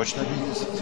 Точно видите?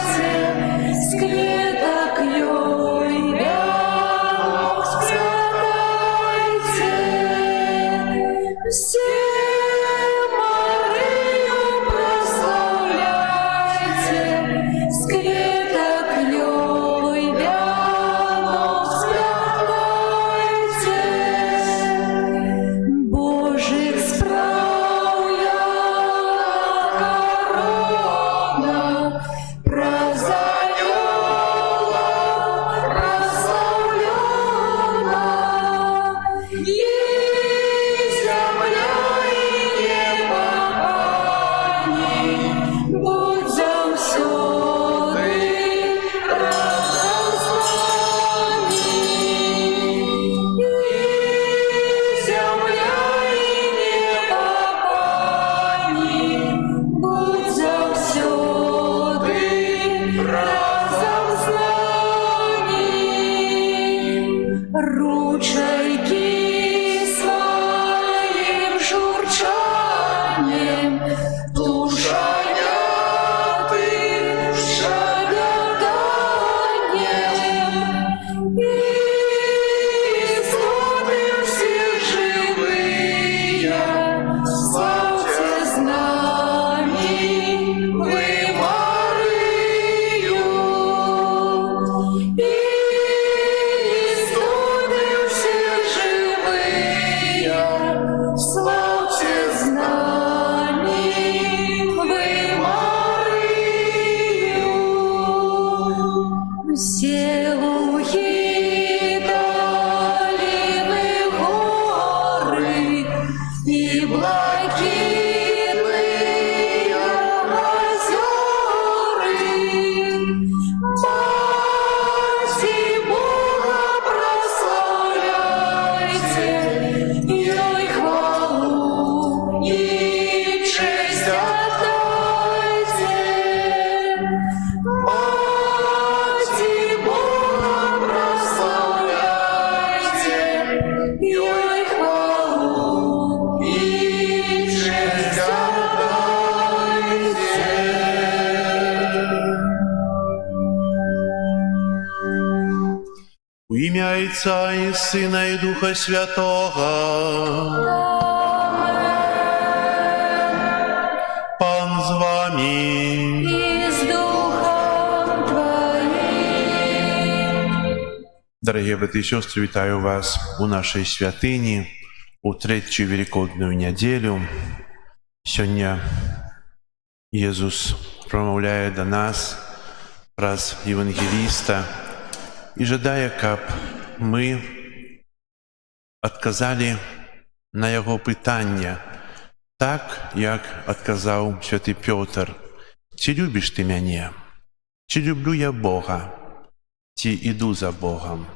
з квіток ёй вянок сплятайте. Все Марию прославляйте, з квіток ёй вянок сплятайте. Божих справ яка корона прозарёла, прославлёна. И земля, и небо Пани, будь завсёды разом з нами. И земля, и небо Пани, будь завсёды разом з нами. Ручейки своим журчанием тушаняты щебетанием. И истоты все живые, славьте с нами вы Марию. И истоты все живые, славьте с нами вы Марию. Все луги, долины, горы и блакитные озёры. Матерь Бога прославляйте, ей хвалу и честь отдайте. Матерь Бога прославляйте, ей хвалу и честь отдайте. У ім'я Отця і Сина і Духа Святого. Пан з вами. И с Духом Твоим. Дорогі брати і сестри, вітаю вас у нашій святині у третю Великодную неділю. Сьогодні Ісус промовляє до нас праз Євангеліста і жадає, каб ми адказали на Його питання так, як адказав святий Петр. Чи любиш ти мене? Чи люблю я Бога? Чи іду за Богом?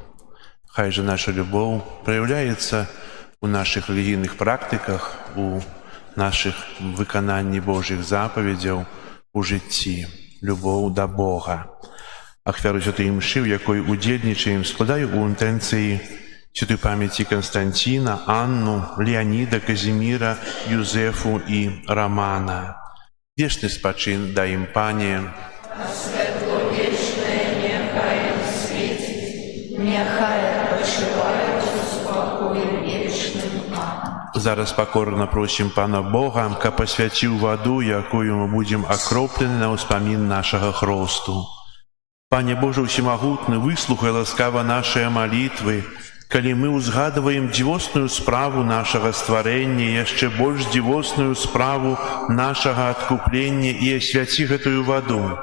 Хай же наша любов проявляється у наших релігійних практиках, у наших виконанні Божих заповідей, у житті. Любов до Бога. Ахвяру святої мши, в якої удільничаємо, складаю у інтенції святої пам'яті Константина, Анну, Леоніда, Казіміра, Юзефу і Романа. Вічний спочин дай їм, Пане. Світло вічне нехай їм світить, нехай почивають у спокою вічним. Зараз покорно просим Пана Бога, ка посвятив воду, якою ми будемо окроплені на успомін нашого хресту. Пане Боже всемогутный, выслухай ласкаво наши молитвы, коли мы узгадываем дивосную справу нашего створения, еще больше дивосную справу нашего откупления, и освяти эту воду.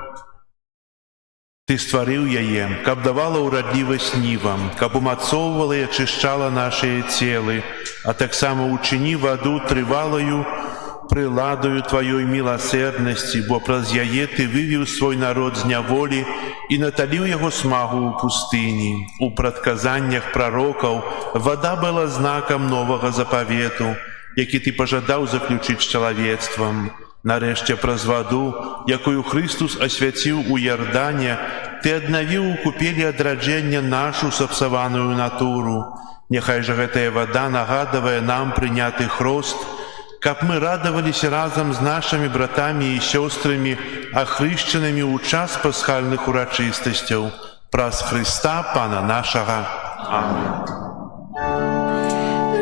Ты створил яе, каб давала уродливость нивам, каб умацовывала и очищала наши телы, а так само учини воду тривалою приладою Твоей милосердности, бо праз яе Ты вывел свой народ з няволі и наталил его смагу у пустыни. У предказаниях пророков вода была знаком нового заповету, який Ты пожадал заключить с человечеством. Нарешті праз воду, якою Христос освятил у Йордане, Ты одновил у купели одрадження нашу сапсованную натуру. Нехай же гэтая вода, нагадывая нам принятый хрост, каб мы радовались разом з нашими братами і сёстрамі, ахрышчанымі ў час пасхальных урачыстасцяў, праз Христа Пана нашага. Аминь.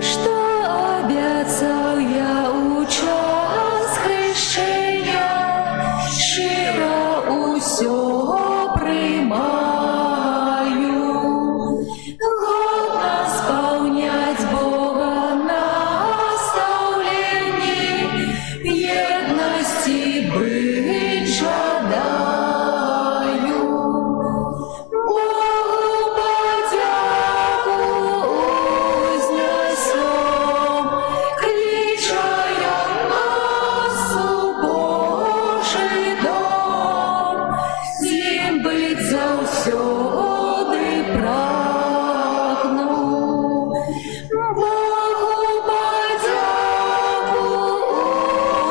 Что обяцал я у час хрещення, щиро усього приймаю, годно сповнять Бога наставлені, єдності бить жадаю. Богу подяку узнесем, кличая нас у Божий дом, зім быть завсёды прагну. Богу подяку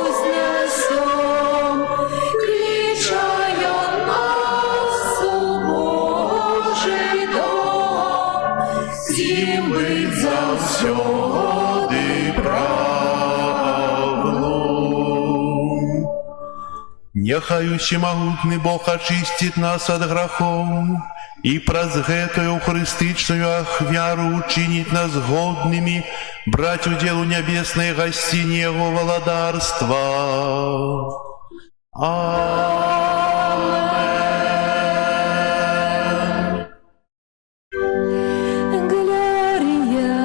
узнесем, кличая нас у Божий дом, зім быть завсёды прагну. Няхай усемагутны Бог ачысціць нас ад грахоў і праз гэтую хрыстычную ахвяру учыніць нас годнымі браць удзел у нябеснай гасціні Яго валадарства. Амен. Gloria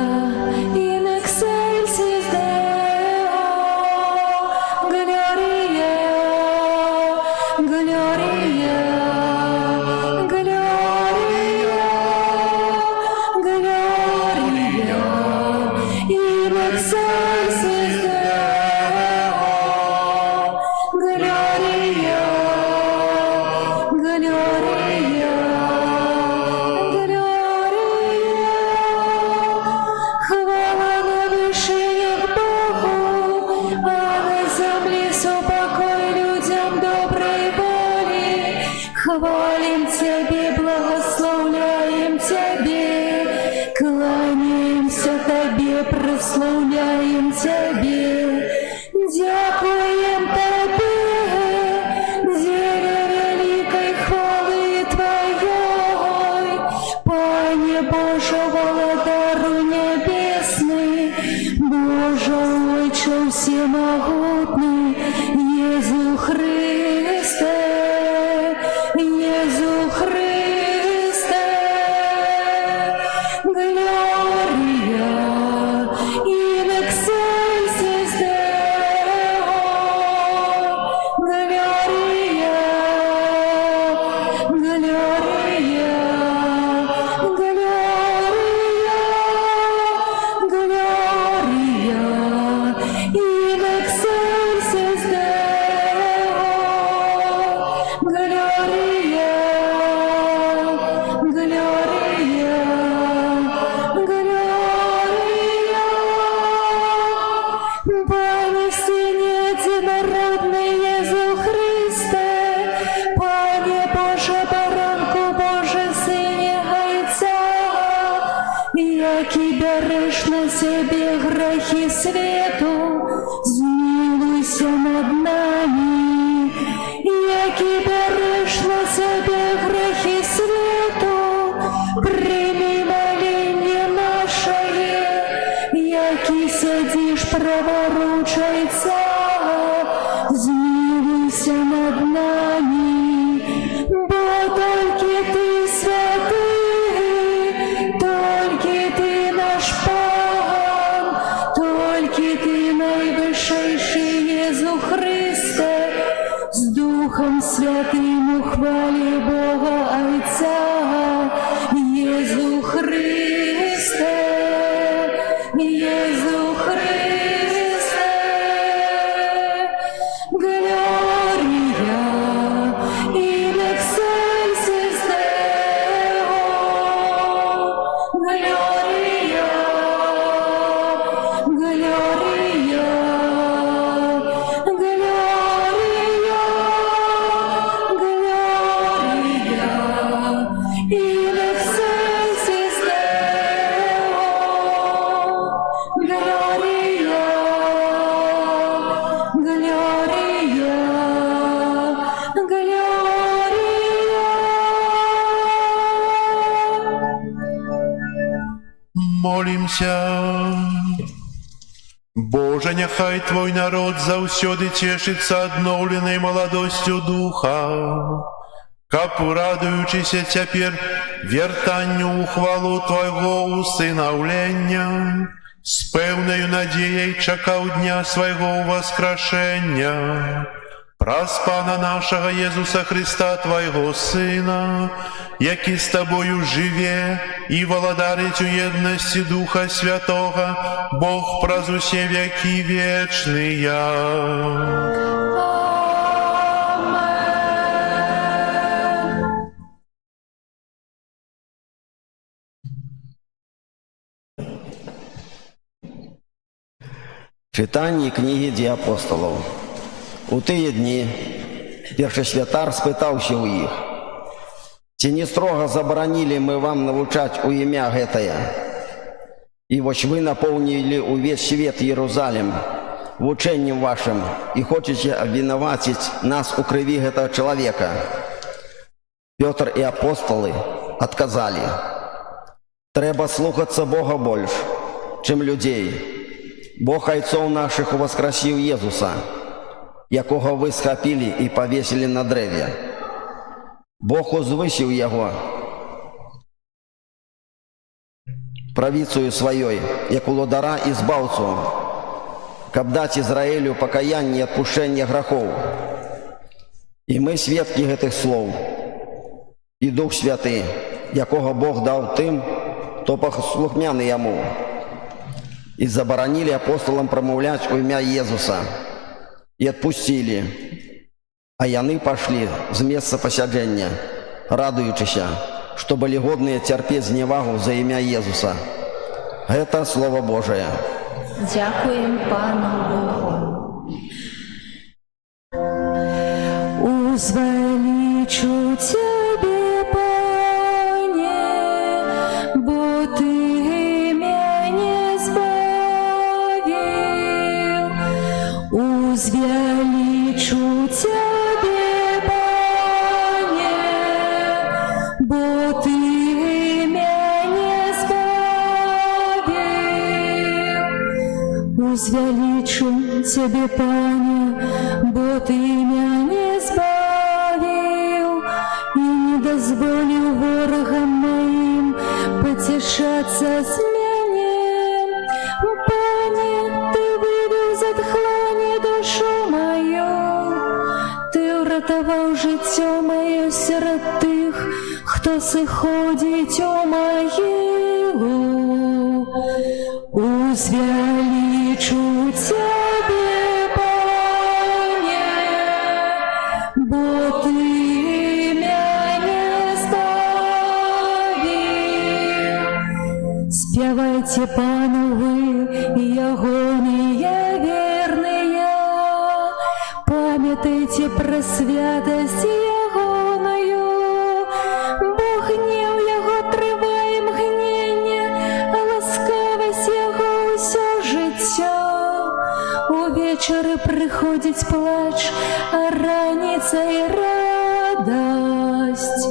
in excelsis Deo, Gloria, Gloria, Gloria, Gloria in excelsis Deo, Gloria, Gloria, Gloria. Хвала на вышинях Богу, а на земле супокой людям доброй воли. Хвалим Тебе, благословляем Тебе, кланяемся Тебе, прославляем Тебе, дякуем Тебе, деле великой хвалы Твоей, Пане Боже, владару небесный, Боже, Отче всемогутный, Иису Христе, Иису Христе. Gloria in excelsis Deo, Gloria, Gloria, Gloria, Gloria in excelsis Deo, Gloria, Gloria, Gloria. Пане Сыне единородный Иису Христе, Пане Боже, баранку Боже, Сыне Гайця, який береш на себе грехи свету, змилуйся над нами. Який береш на себе грехи свету, прими моління наше, який сидиш праворуч Отця, змилуйся над нами, бо тільки Ти святий, тільки Ти наш Пан, тільки Ти найвищий Єсу Христе, з Духом Святим у хвалі Бога Отця, Єсу Христе, Єсу Христе. Молимся. Боже, няхай Твой народ заўсёды цешыцца адноўленай маладосцю духа, каб, радуючыся цяпер вяртанню ў хвалу Твайго усынаўлення, з пэўнаю надзеяй чакаў дня свайго ўваскрашэння. Праз Пана нашага Езуса Христа, Твайго Сына, які з Табою жыве і валадарыць у еднасці Духа Святога, Бог праз усе векі вечныя. Читанні книги «Дій апостолів». У тыя дні першасвятар спытаўся ў іх: «Ці не строга забаранілі мы вам навучаць у імя гэтае? І вось вы напоўнілі ўвесь свет Єрусалім вучэннем вашым і хочаце абвінаваціць нас у крыві гэтага чалавека». Пётр і апостолы адказалі: «Трэба слухацца Бога больш, чым людзей. Бог айцоў нашых уваскрасіў Езуса, якога вы схапілі і павесілі на дрэве. Бог узвысіў яго правіцою сваёй, як уладара і збаўцу, каб даць Ізраілю пакаянне і адпушчэнне грахоў. І мы сведкі гэтых слоў. І Дух Святы, якога Бог даў тым, хто паслухмяны яму. І забаранілі апостолам прамаўляць у імя Езуса. І адпусцілі, а яны пашлі з месца пасяджэння, радуючыся, што былі годныя цярпець зневагу за імя Езуса. Гэта Слово Божае. Дякуем Пану Богу. Узвеличу Тебе, Пане, бо Ты меня избавил. Узвеличу Тебе, Пане, бо Ты меня избавил. Узвеличу Тебе, Пане, бо Ты меня избавил и не дозволил ворогам моим потешаться с менем. Пане, Ты вывел затхлане душу мою, Ты уратовал життя моє серед тих, хто сиходить у могилу. Узвеличу Тебе, Пане, бо Ты меня избавил. Спевайте Пану вы, ягоные верные, пам'ятайте про святость ягоною. Бо гнев Його триває мгнення, а ласкавість Його усе життя. Увечері приходить плач, а раніця й радость.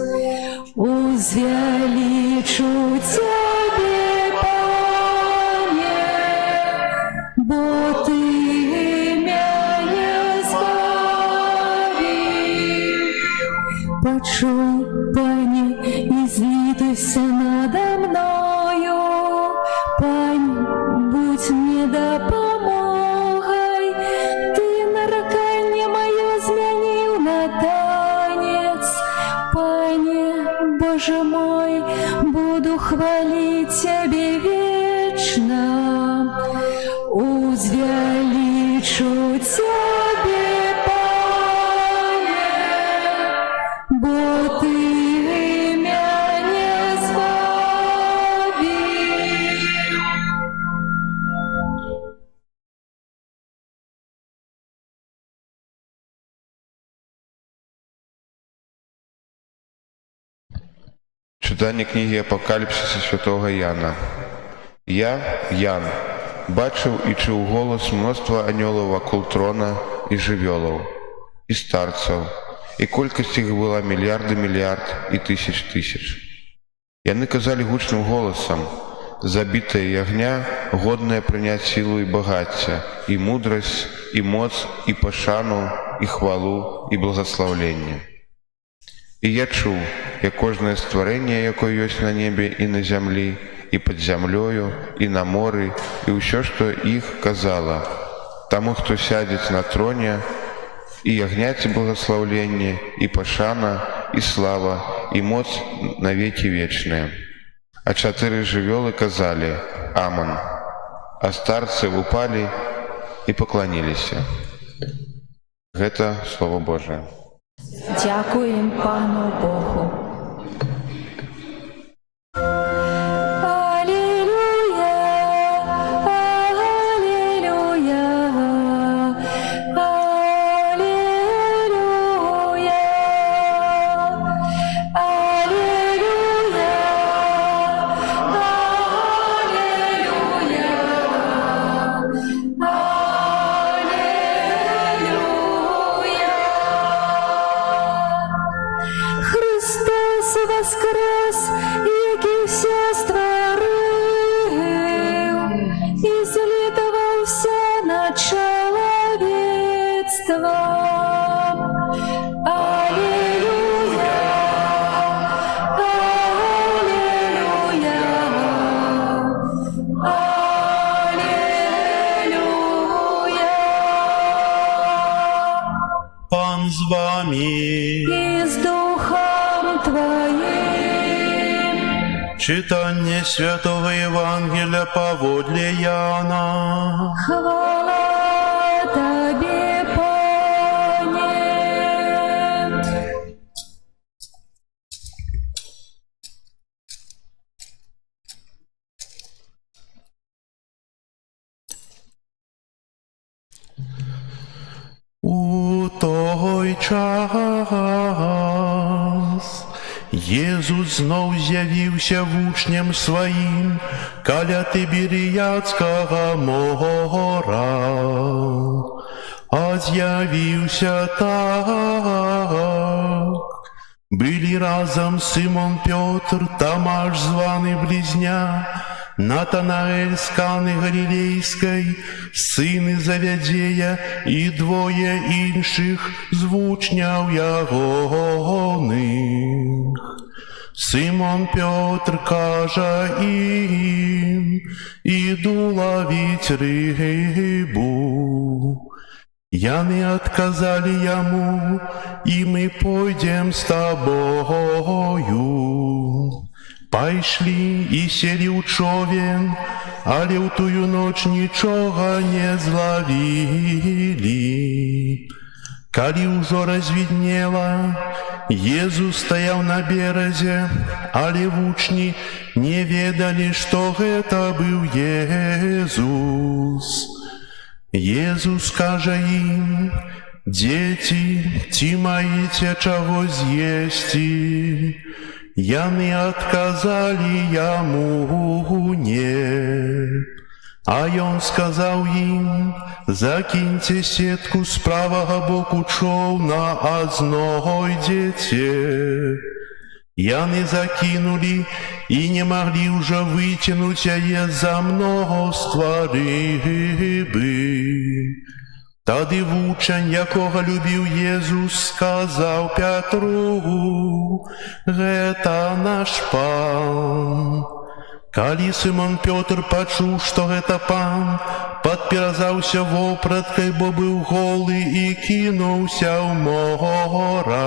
Узвеличу Тебе, Пане, бо Ты меня избавил. Почуй, Пане, и злитуйся надо мною. Пань, будь мне допомогой. Ты нарекання моє змінив на танець. Пане, Боже мой, буду хвалить Тебе вечно. Узвеличу Тебе, Пане, бо Ты меня избавил. Читання книги Апокаліпсиса святого Яна. Я, Ян, бачив і чув голос мноства аньолов вокруг трона і живьолов, і старцев, і колькость їх була мільярди мільярд і тисяч тисяч. Яны казали гучным голосом: забітае ягня, годнае прыняць сілу і багацце, і мудрасць, і моц, і пашану, і хвалу, і благаслаўленне. І я чуў, як кожнае стварэнне, якое ёсць на небе і на зямлі, і пад зямлёю, і на моры, і ўсё, што іх казала: таму, хто сядзець на троне, і ягняці благаслаўленне, і пашана, і слава, і моц на векі вечныя. А 4 жывёлы казалі: Аман. А старцы упалі і пакланіліся. Гэта Слово Божие. Дякуємо Пану Богу. Алілуя, алілуя, алілуя, алілуя, Христос воскрес, який все створив, і злітувався на чоловіцтво. Алілуя, алілуя, алілуя. Пан з вами. І з Духом Твоїм. Читання Святого Євангелія поводле Яна. Хвала Тобі, Пане. У той час Єсус знов з'явився вучням своїм каля Тиберіадського мора. А з'явився так. Были разом Симон Петр, Тамаш званый Близня, Натанаэль с Каны Галилейской, сыны Завядея и двое інших звучняв ягоних. Симон Петр каже им: иду ловить рыбу. Яны отказали ему: и мы пойдем с тобою. Пошли и сели у човен, але в тую ночь ничего не зловили. Коли уже разведнело, Езус стоял на березе, але вучни не ведали, что это был Езус. Езус каже им: «Дети, ті маєте чого з'їсти?» Яны отказали ему: «Нет». А он сказал им: «Закиньте сетку с правого боку човна, а знойдете». Яны закинули и не могли уже вытянуть за множество рыбы. Тады вучень, якого любив Єсус, сказав Петру: «Гэта наш Пан». Калі Симон Петр почув, что гэта Пан, подперзаўся вопраткой, бо был голый, и кинулся в мора.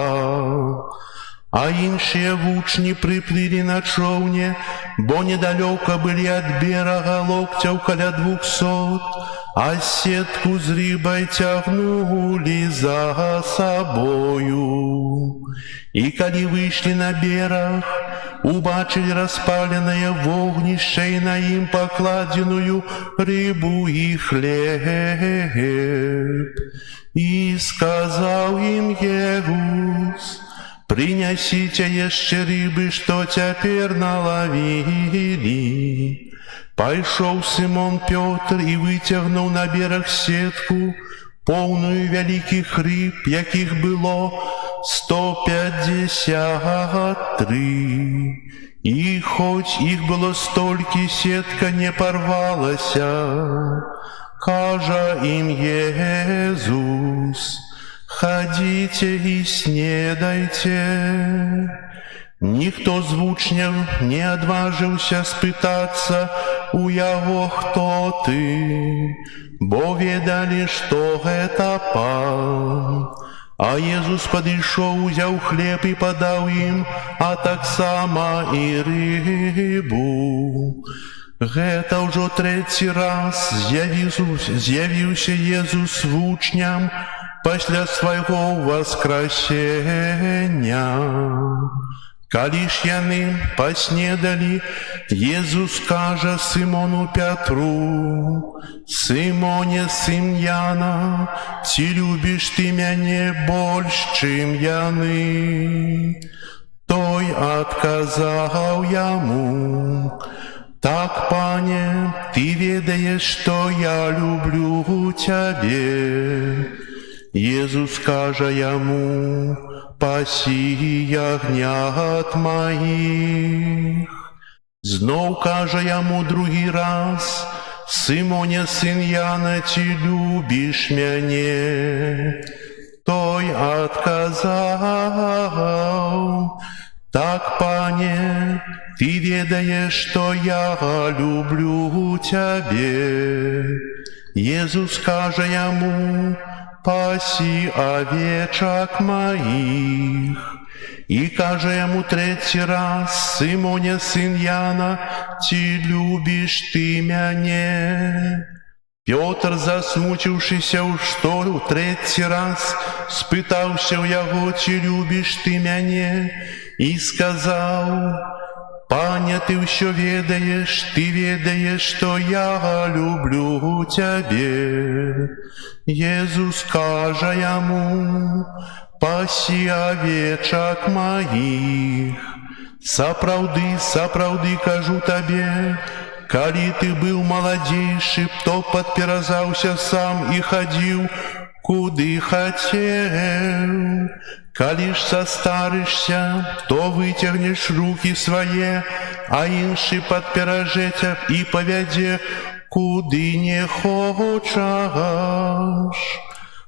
А іншие вучні приплыли на човне, бо недалеко были от берега локтяў каля 200, а сетку з рыбой тягнули за собою. И коли вышли на берег, убачили распаленное вогнище и на им покладенную рыбу и хлеб. И сказал им Jesús: «Принесите еще рыбы, что теперь наловили». Пошел Симон Петр и вытягнул на берег сетку, полную великих рыб, яких было 153. И хоть их было столько, сетка не порвалася. Кажа им Иисус: ходите и снедайте. Никто з вучняў не адважыўся спытацца у яго, хто ты, бо ведалі, што гэта Пан. А Езус падышоў, узяў хлеб і падаў ім, а таксама і рыбу. Гэта ўжо трэці раз з'явіўся Езус вучням пасля свайго воскресення. Калі ж яны паснедалі, Езус кажа Сымону Пятру: «Сымоне, сын Яна, ці любіш ты мяне больш, чым яны?» Той адказаў яму: «Так, Пане, ты ведаеш, што я люблю цябе». Езус кажа яму: «Пасі ягнят маіх». Зноў кажа яму другі раз: «Сымоне, сын Яна, ці любіш мяне?» Той адказаў: «Так, Пане, ты ведаеш, што я люблю цябе». Езус кажа яму: «Пасі авечак маіх». І кажа яму трэці раз: «Сымоне, сын Яна, ці любіш ты мяне?» Пётр, засмуціўшыся, што ў трэці раз спытаўся ў яго: «Ці любіш ты мяне?» І сказаў: «Пане, ты ўсё ведаеш, ты ведаеш, што я люблю цябе». Езус кажа яму: «Пасі авечак маіх». Сапраўды, сапраўды кажу табе, калі ты быў маладзейшы, то падперазаўся сам і хадзіў, куды хацеў. Калі ж састарышся, то выцягнеш рукі свае, а іншы падперажэце і павядзе, куды не хочаш.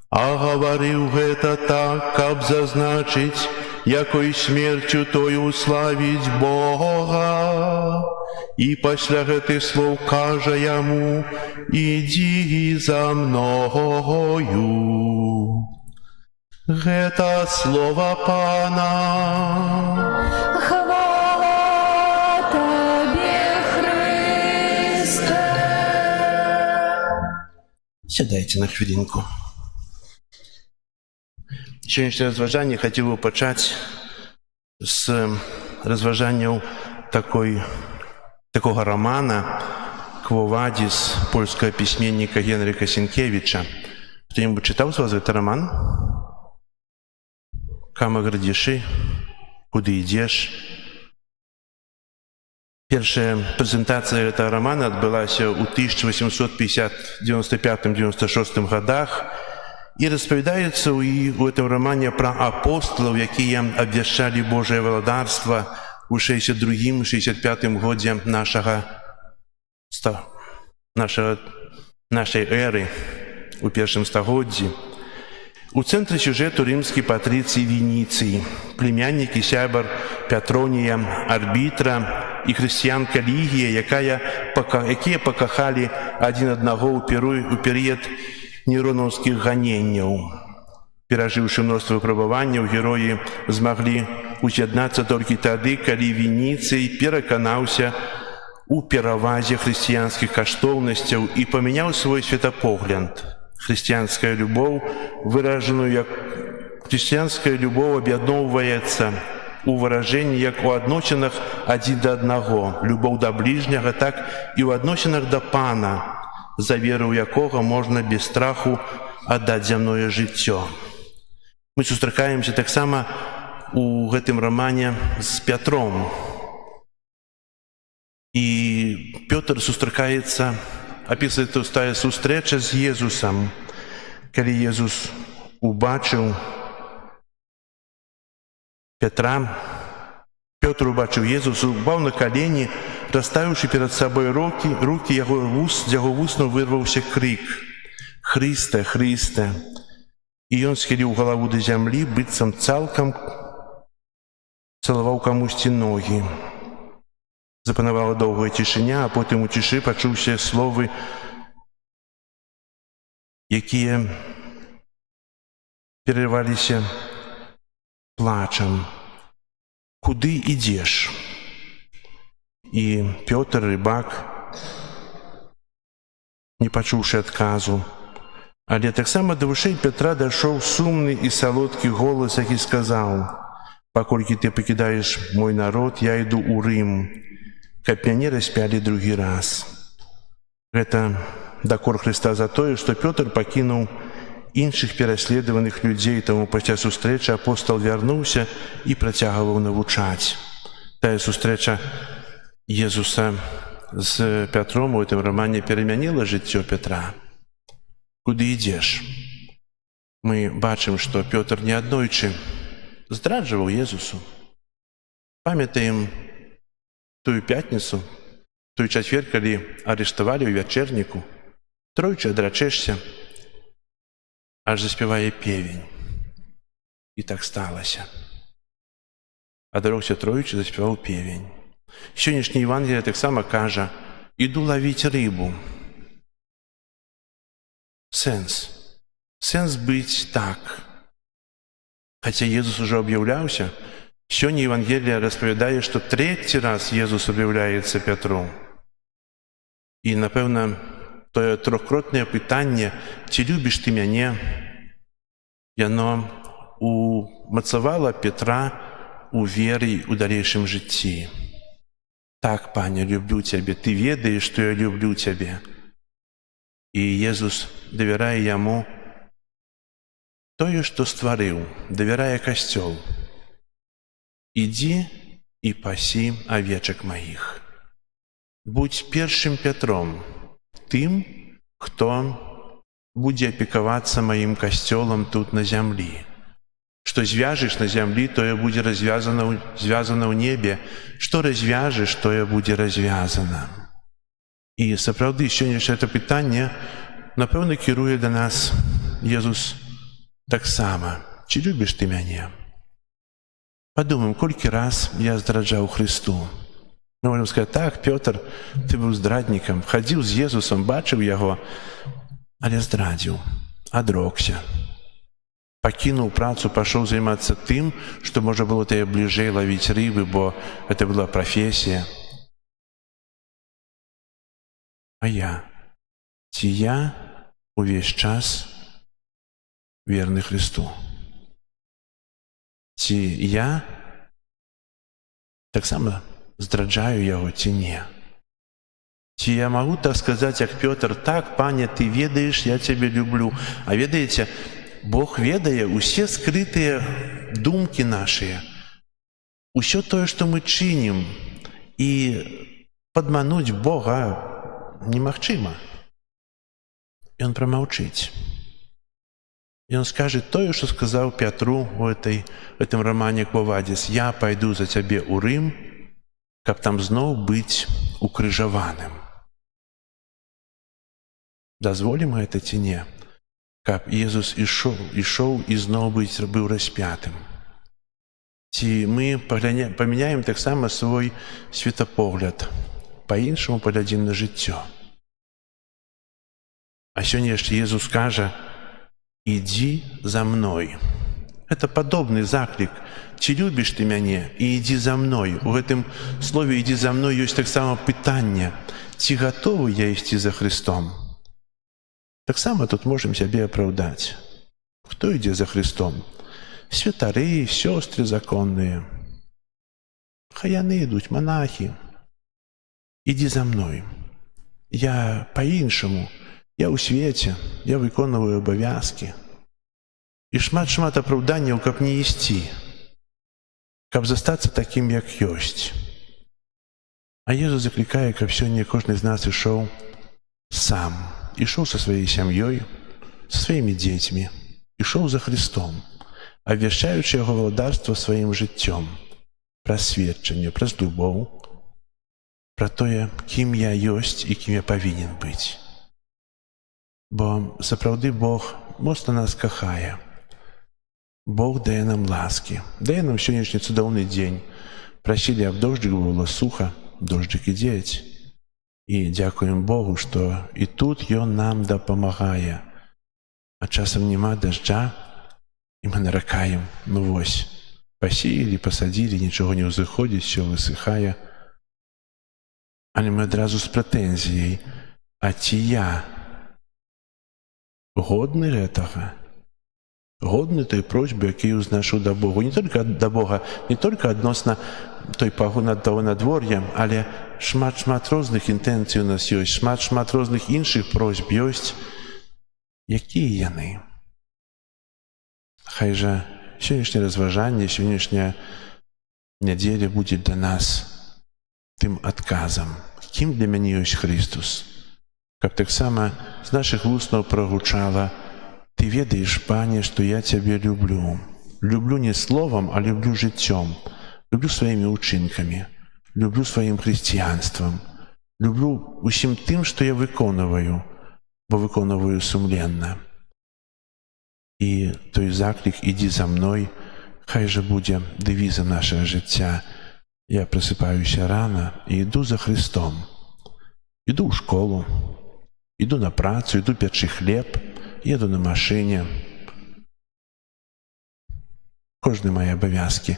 А гаварыў гэта так, каб зазначыць, якой смерцю той уславіць Бога. І пасля гэтых слоў кажа яму: «Ідзі за мною». Гэта слова Пана. Хвала Тебе, Христе. Сядайте на хвилинку. Сегодняшнее разважание хотел бы пачаць с разважанняў такого романа «Quo Vadis» польского письменника Генрика Сенкевича. Кто-нибудь читал с вас этот роман? «Кама градзішы», «Куды ідзеш». Первая презентация этого романа отбылась в 1895-96 годах, и распавядается в этом романе про апостолов, якія абвяшчалі Божие валадарства у 62-65 годзе нашай эры, у першым стагоддзі. У цэнтры сюжэту рымскі патрыцый Вініцый, племяннік і сябар Пятронія, арбітра і хрысціянка Лігія, якія пакахалі адзін аднаго ў перыяд неронаўскіх ганенняў. Перажыўшы мноства выпрабаванняў, героі змаглі уз'яднацца толькі тады, калі Вініцый пераканаўся у перавазе хрысціянскіх каштоўнасцяў і памяняў свой светапогляд. Хрысціянская любоў, выражаную як хрысціянская любоў, аб'ядноўваецца у выражэнні як у адносінах адзін да аднаго, любоў да бліжняга, так і ў адносінах да Пана, за веру якога можна без страху аддаць зямное жыццё. Мы сустракаемся таксама у гэтым рамане з Пятром. І Пётр сустракаецца, описывается тая сустрэча з Езусам, калі Езус убачыў Петра. Пётр Пётр убачыў Езуса, упаў на калені, расставіўшы перад сабой рукі з яго вуснаў вырваўся крык: «Хрысте, Хрысте!» І ён схіліў галаву да зямлі, быццам цалкам цалаваў камусьці ногі. Запанавала доўгая цішыня, а потым у цішы пачуўся словы, якія перарываліся плачам. «Куды ідзеш?» І Пётр, рыбак, не пачуўшы адказу, але таксама да вушэй Пятра дайшоў сумны і салодкі голас, які сказаў: «Паколькі ты пакідаеш мой народ, я іду ў Рым, каб мяне распялі другі раз». Гэта дакор Хрыста за тое, што Пётр пакінуў іншых пераследаваных людзей, таму пасля сустрэчы апостал вярнуўся і працягваў навучаць. Тая сустрэча Езуса з Пятром у гэтым рамане перамяніла жыццё Пятра. «Куды ідзеш?» Мы бачым, што Пётр неаднойчы здраджваў Езусу. Памятаем тую пятніцу, той чацвер, калі арыштавалі ў вячэрніку, тройчы адрачэшся, аж заспявае певень. І так сталася. Адрокся тройчы, заспяваў певень. Сённяшняе Евангелие таксама кажа: «Іду лавіць рыбу». Сэнс быць так. Хаця Езус ужо аб'яўляўся, сёння Евангелие распавядае, што трэці раз Езус аб'яўляецца Пятру. І, напэўна, тое трохкротнае пытанне: «Ці любіш ты мяне?», яно умацавала Петра у веры у далейшым жыцці. «Так, Пане, люблю Цябе, Ты ведаеш, што я люблю Цябе». І Езус давярае яму тое, што стварыў, давярае касцёл: «Ідзі і пасі авечак маіх». Будзь першым Пятром, тым, хто будзе апекавацца маім касцёлам тут на зямлі. Што звяжаш на зямлі, тое будзе звязана ў небе. Што развяжаш, тое будзе развязана. І сапраўды, сённяшняе гэта пытанне, напэўна, кіруе да нас Езус таксама: «Ці любіш ты мяне?» Падумаем, колькі раз я здраджаў Хрысту. Мы можам сказаць: «Так, Пётр, ты быў здраднікам, хадзіў з Езусам, бачыў яго, але здрадзіў, адрокся. Пакінуў працу, пашоў займацца тым, што можа было тае бліжэй лавіць рыбы, бо гэта была прафесія». А я? Ці я увесь час верны Хрысту? Ці я таксама здраджаю яго, ці не? Ці я магу так сказаць, як Пётр: «Так, Пане, Ты ведаеш, я Цябе люблю». А ведаеце, Бог ведае усе скрытыя думкі нашыя, усё тое, што мы чынім, і падмануць Бога немагчыма. Ён прамаўчыць. Ён скажа тое, што сказаў Пятру у гэтым рамане «Квавадзіс»: «Я пайду за Цябе ў Рым, каб там зноў быць укрыжаваным». Дазволім гэта ці не? Каб Езус ішоў і зноў быў распятым? Ці мы памяняем таксама свой светапогляд, па-іншаму паглядзім на жыццё? А сёння яшчэ Езус кажа: «Ідзі за мной». Гэта падобны заклік: «Ці любіш ты мяне?» І «Ідзі за мной». У гэтым слове «ідзі за мной» ёсць таксама пытанне: ці гатовы я ісці за Хрыстом? Таксама тут можам сябе апраўдаць. Хто ідзе за Хрыстом? Святары, сёстры законныя. Хай яны ідуць, манахі. Ідзі за мной. Я па-іншаму, я ў свеце, я выконваю абавязкі. І шмат апраўданняў, каб не ісці, каб застацца такім, як ёсць. А Езус заклікае, каб сёння кожны з нас ішоў сам. Ішоў са сваёй сям'ёй, са сваімі дзецьмі, ішоў за Хрыстом, абвяшчаючы яго валадарства сваім жыццём, праз сведчанне, праз любоў, пра тое, кім я ёсць і кім я павінен быць. Бо сапраўды Бог моцна нас кахае. Бог дае нам ласкі, дае нам сённяшні цудоўны дзень. Прасілі, аб дожджык было суха, дожджык ідзець. І дзякуем Богу, што і тут Ён нам дапамагае. А часам няма дажджа, і мы наракаем, ну вось, пасеялі, пасадзілі, нічога не ўзыходзіць, усё высыхае. Але мы адразу з прэтэнзіяй, а ці я годны гэтага? Годны той просьбы, які узнашу да Богу. Не толькі да Бога, не толькі адносна той пагоны ад таго надвор'я, але шмат розных інтэнцый у нас ёсць, шмат розных іншых просьб ёсць. Якія яны? Хай жа сённяшняе разважанне, сённяшняя нядзеля будзе для нас тым адказам. Кім для мяне ёсць Христус? Каб таксама з нашых вуснаў прагучала: «Ты ведаеш, Пане, што я Цябе люблю. Люблю не словам, а люблю жыццём. Люблю сваімі ўчынкамі. Люблю сваім хрысціянствам. Люблю усім тым, што я выконваю, бо выконваю сумленна». І той заклік «Ідзі за мной» хай жа будзе дэвізам нашага жыцця. Я прасыпаюся рана і іду за Христом. Іду ў школу, іду на працу, іду пячы хлеб, еду на машыне. Кожны мае абавязкі,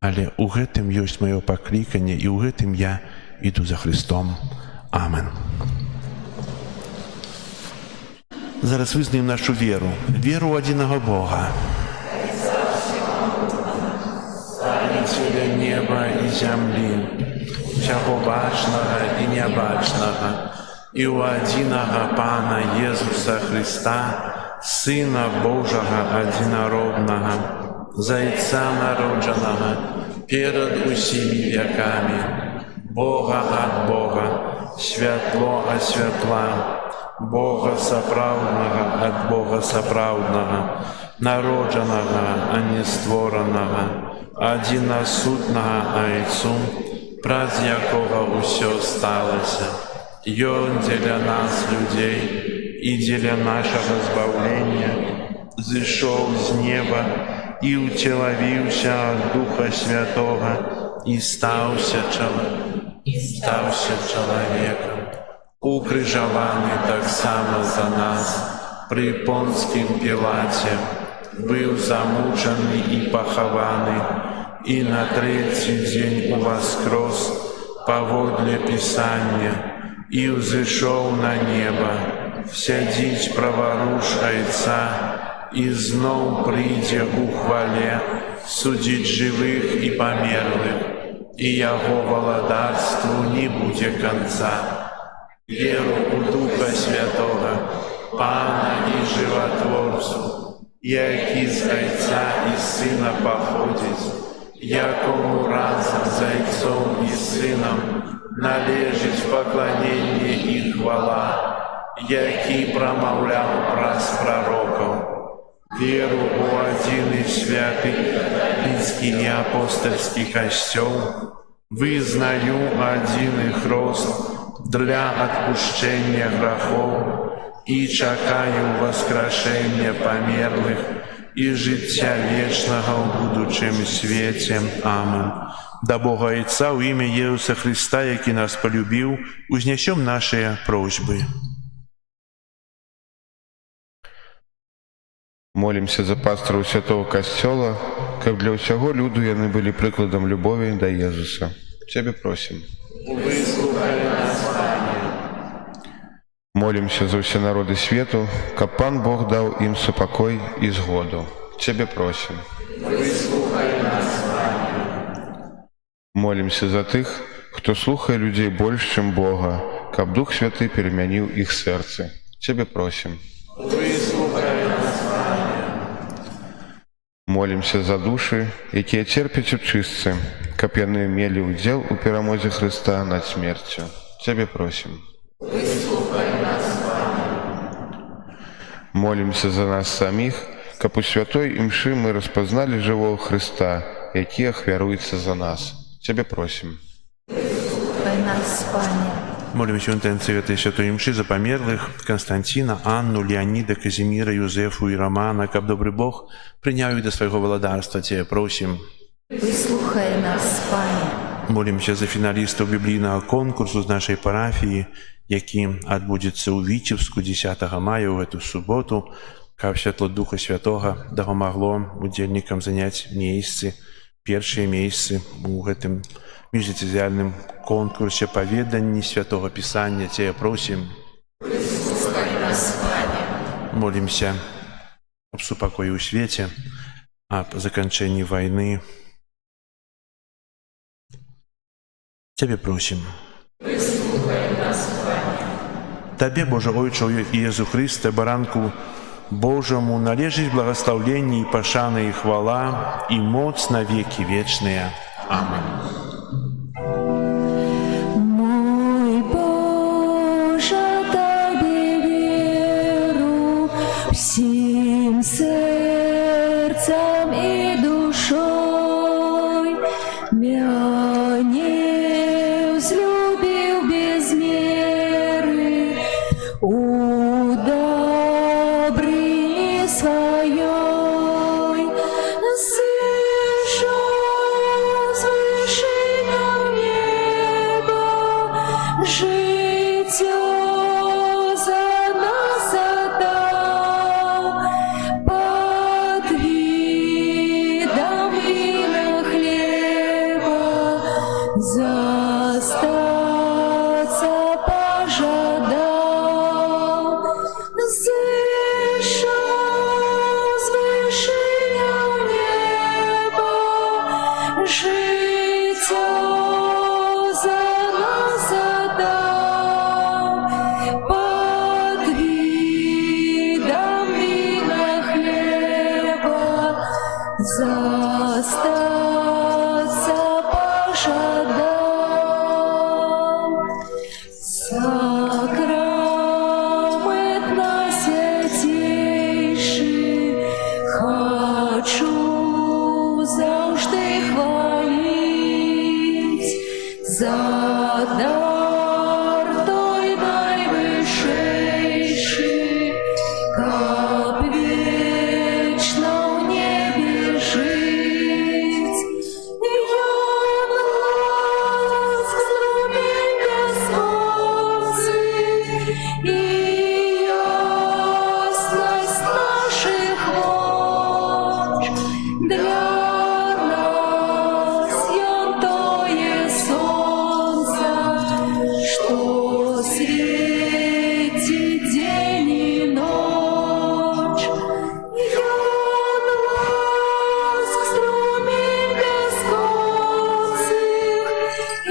але ў гэтым ёсць маё пакліканне, і ў гэтым я іду за Христом. Амен. Зараз вызнаем нашу веру, веру ў адзінага Бога. Царителя неба і зямлі, усяго бачнага і нябачнага, і ў адзінага Пана Езуса Христа, Сына Божага адзінароднага, Зайца народжанага, перад усімі вякамі, Бога ад Бога, святло ад святла, Бога сапраўднага ад Бога сапраўднага, народжанага, а не створанага, адзінасутнага Айцу, праз якога ўсё сталася. Ён дзеля нас, людзей, і дзеля нашага збаўлення зышоў з неба і ўцелавіўся ад Духа Святога і стаўся чалавекам, укрыжаваны таксама за нас пры Понскім Пілаце, быў замучаны і пахаваны, і на трэці дзень уваскрос паводле Пісання, і ўзышоў на неба, сядзіць праваруч Айца, і зноў прыйдзе ў хвале судзіць жывых і памерлых, і яго валадарству не будзе канца. Веру ў Духа Святога, Пана і Жыватворцу, які з Айца і Сына паходзіць, якому разам з Айцом і Сынам належыць пакланенне і хвала, які прамаўляў праз прарокаў. Веру ў адзіны святы Римскі і апостальскі касцёл, вызнаю адзіны хрост для адпушчэння грахоў і чакаю васкрашэння памерлых і жыцця вечнага ў будучым свеце. Амен. Да Бога Айца ў імя Езуса Христа, які нас полюбіў, узнясём нашыя просьбы. Молімся за пастыраў святого касцёла, каб для ўсяго люду яны былі прыкладам любові да Езуса. Цябе просім. Выслухай нас, Пане. Молімся за ўсе народы свету, каб Пан Бог даў ім супакой і згоду. Цябе просім. Выслухай нас, Пане. Молімся за тых, хто слухае людзей больш, чым Бога, каб Дух Святы перамяніў іх сэрцы. Цябе просім. Выслухай нас, Пане. Молімся за душы, якія церпяць у чыстцы, каб яны мелі ўдзел у перамозе Хрыста над смерцю. Цябе просім. Выслухай нас, Пане. Молімся за нас саміх, каб у святой імшы мы распазналі жывого Хрыста, які ахвяруецца за нас. Ciebie просим. Слухай нас, Пане. Молимся в интенции этой святой мши за померлых Константина, Анну, Леонида, Казимира, Юзефу и Романа, каб добрый Бог принял их до своего владарства. Тебя просим. Выслухай нас, Пане. Молимся за фіналістаў біблійнага конкурсу з нашай парафіі, які адбудзецца ў Віцебску 10 мая ў гэту суботу, каб святло Духа Святога дапамагло удзельнікам заняць месцы, першыя месцы ў гэтым міжэклезіяльным конкурсе па веданні святога Пісання. Цябе просім. Молімся аб супакоі ў свеце, аб заканчэнні вайны. Ciebie prosim. Табе, Боже Ojcze i Jezu Chryste, baranku Bożemu, należyć błogosławienie i paszana i chwała i moc na wieki wieczne. Amen. Mój Boże, Tobie wierzę всім серцем і душою. Меня взлюбил без меры, у добрыни своей. Сышел с вышины неба, житье за нас отдал. Под видом вина хлеба застаться пожадал. Сышел с вышины неба, житье за нас отдал. Под видом вина хлеба застаться пожадал. Сакраментно святейший хочу завжди хвалить за дар той найвищейший, каб вечно в небі жить. И он ласк струмень Господь, и ясность наших воч. Для нас янтое солнце, что светит день и ночь. И он ласк струмень Господних, и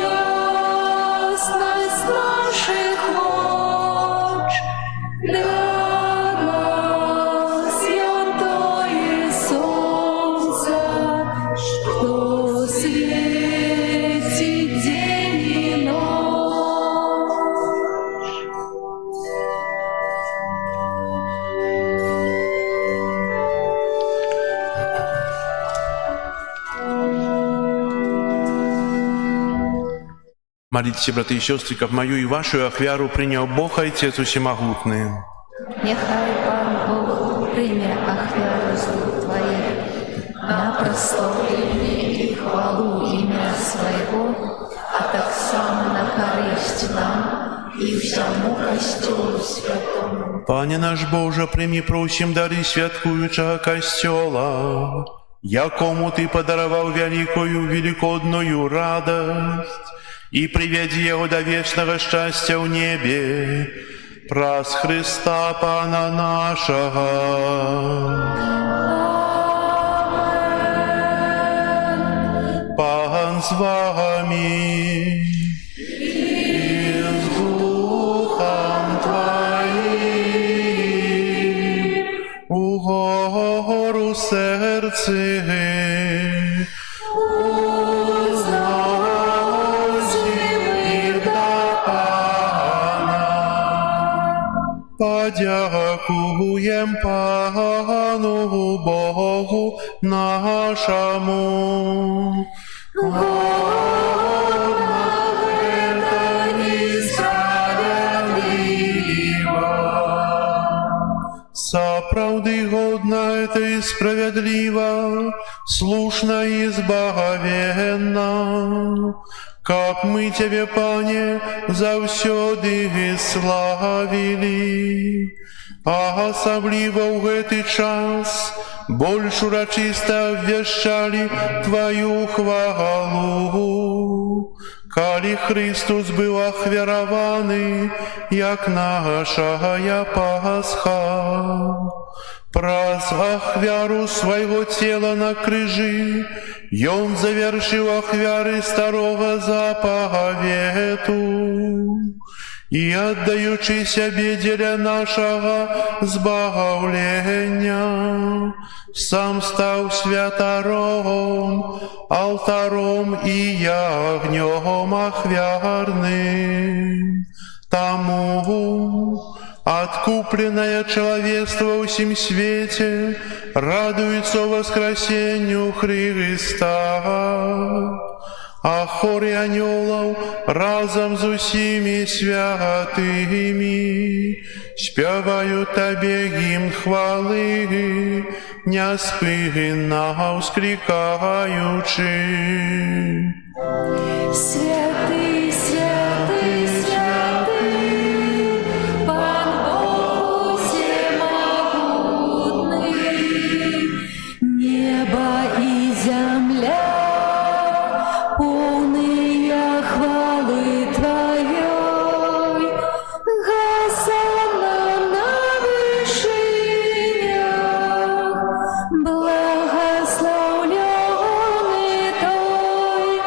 ясность наших воч. Для нас янтое солнце, что светит день и ночь. Молитесь, братья и сестры, как мою и вашу ахвяру принял Бог, Отец Всемогутный. Нехай Пан Бог прийме ахвяру Твоє на прославлення і хвалу ім'я Своєго, а так само на користь нам і всьому Костюлу Святому. Пане наш Боже, прийми, просим, дары святкуючого костела, якому Ты подаровал великую великодную радость, и приведи его до вечного счастья в небе, праз Христа Пана нашего. Пан с вами и с Духом Твоим, угору сердце. Подякуем Пану Богу нашему. правды годно это и справедливо, слушно и избавенно. Как мы Тебе, Пане, завсёды славили, а особливо в этот час больш урочисто ввещали Твою хвалу. Коли Христос был охверованы, як нашая Пасха, праз ахвяру своего тела на крыжи, и Он завершил ахвяры старого заповету, и отдаючи себе деля нашего збавления, сам стал святором, алтаром и ягнем ахвярным. Тому откупленное человечество во всем свете радуется воскресению Христа. А хоры анёлов разом с усими святыми спевают Тебе гимн хвалы, неспынно вскрикаючи. Святый, святый, святый, Пан Бог всемогутный, небо и земля полные хвалы Твоей. Госанна на вышинях, благословленный Той,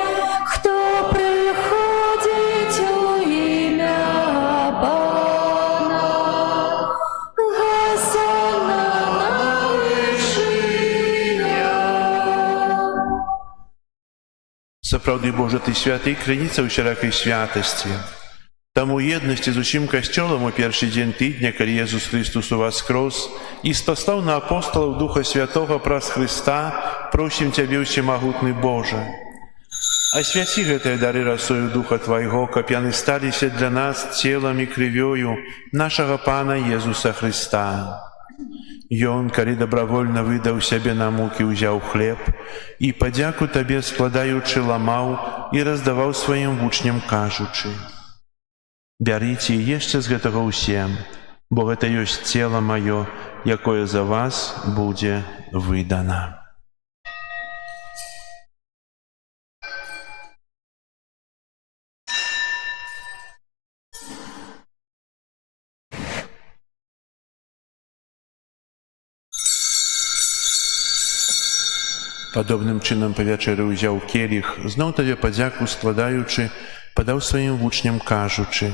кто приходит во имя Пана. Госанна на вышинях. Сапраўды, Боже, Ты святы, крыніца ўсялякай святасці. Таму єднасці з усім касцёлам у першы дзень тыдня, калі Езус Христос уваскрос і спаслаў на апостолаў Духа Святога праз Христа, просім Цябе, усемагутны Боже. Асвяці гэтыя дары расою Духа Твайго, каб яны сталіся для нас целам і крывёю нашага Пана Езуса Христа. Ён, калі добровольно выдаў сябе на мукі, узяў хлеб і падзяку Табе складаючы ламаў і раздаваў сваім вучням, кажучы: «Бярыце і ешце з гэтага ўсе, бо гэта ёсць цела маё, якое за вас будзе выдана». Падобным чынам па вячэры ўзяў келіх, зноў Табе падзяку складаючы, падаў сваім вучням, кажучы: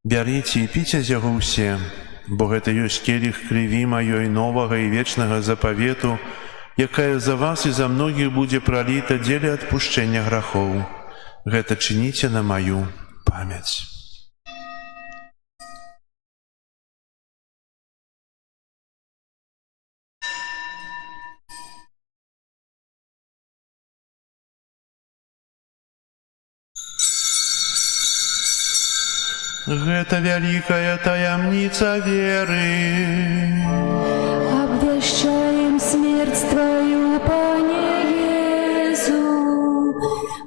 «Бярыце і піце з яго ўсе, бо гэта ёсць келіх крыві маёй новага і вечнага запавету, якая за вас і за многіх будзе праліта дзеля адпушчэння грахоў. Гэта чыніце на маю памяць». Гэта вялікая таямніца веры. Обвещаем смерть Твою, Пане Иису,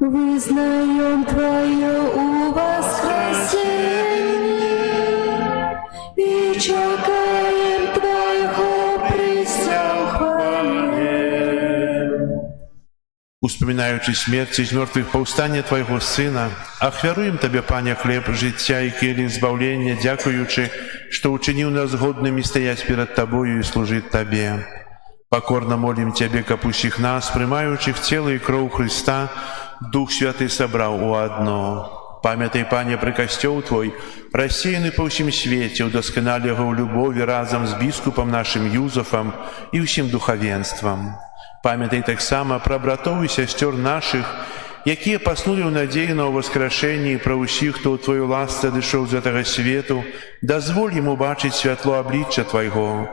вызнаем Твое воскресение и чекаем Твоего присохваления. Успамінаючы смерць і з мёртвых паўстання Твайго Сына, ахвяруем Табе, Пане, хлеб жыцця і келіх збаўлення, дзякуючы, што ўчыніў нас годнымі стаяць перад Табою і служыць Табе. Пакорна молім Цябе, каб усіх нас, прымаючых цела і кроў Христа, Дух Святы сабраў у адно. Памятай, Пане, пры касцёл Твой, рассеяны па ўсім свеце, удасканалі яго ў любові разам з біскупам нашым Юзафам і ўсім духавенствам. Памятай таксама пра братоў і сясцёр нашых, якія паснулі ў надзеі на ўваскрашэнне, і пра ўсіх, хто ў Твою ласцы адышоў з гэтага свету, дазволь ім убачыць святло аблічча Твайго.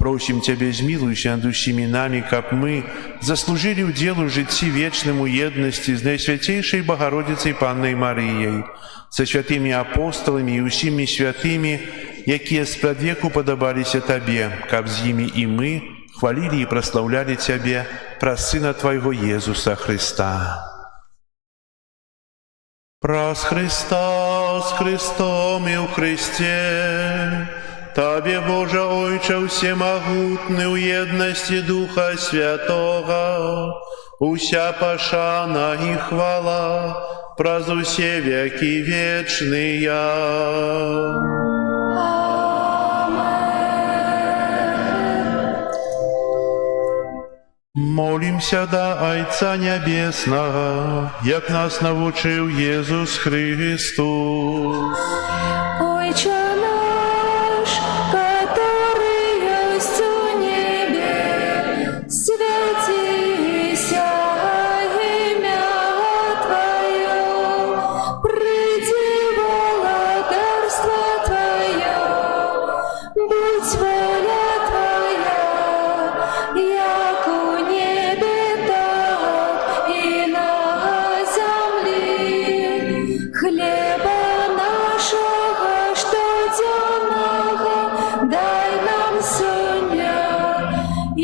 Просім Цябе, змілуйся над усімі намі, каб мы заслужылі ўдзел у жыцці вечным у еднасці з Найсвяцейшай Багародзіцай Паннай Марыяй, са святымі апосталамі і усімі святымі, якія спрадвеку падабаліся Табе, каб з імі і мы хвалілі і праслаўлялі Цябе праз Сына Твайго Езуса Христа. Праз Христа, з Христом і ў Христе, Табе, Боже Ойче всемогутны, у єдності Духа Святого, уся пашана і хвала праз усе веки вечные. Молимся до Отца Небесного, як нас навучив Єсус Христос. Отче наш, который есть у небе, святися имя Твое, приди владарство Твое, будь воля Твоя, як у небе, так и на земле. Хлеба нашего штоденного дай нам сегодня, и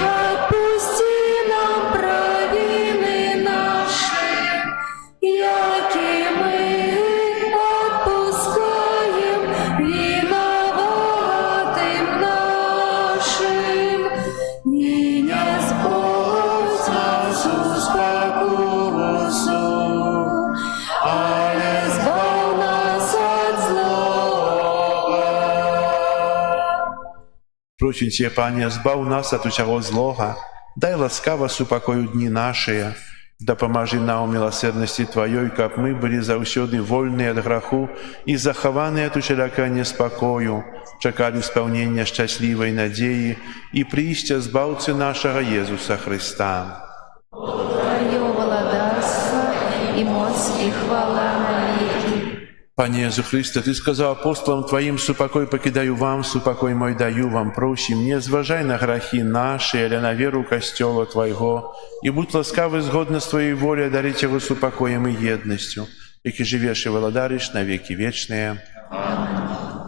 отпусти нам провины наши, яки мы отпускаем виноватым нашим, и не сбудь нас успокусу, але избав нас от злого. Просим Тебя, Пане, збав нас от усяго злога, дай ласкаво супокою дни наши, дапоможи нам у милосердности Твоей, каб мы были заўсёды вольны от граху и захованы от усяляка неспокою, чекали исполнения счастливой надеи и прийстя збавцы нашего Иисуса Христа. Твое владарство и моц и хвала навеки. Пане Иисус Христе, Ты сказал апостолам Твоим: «Супокой покидаю вам, супокой мой даю вам». Просим, не зважай на грехи наши, але на веру Костела Твоего, и будь ласкавый згодно с Твоей волей дарить его супокоем и едностью, яки живешь и владаришь на веки вечные.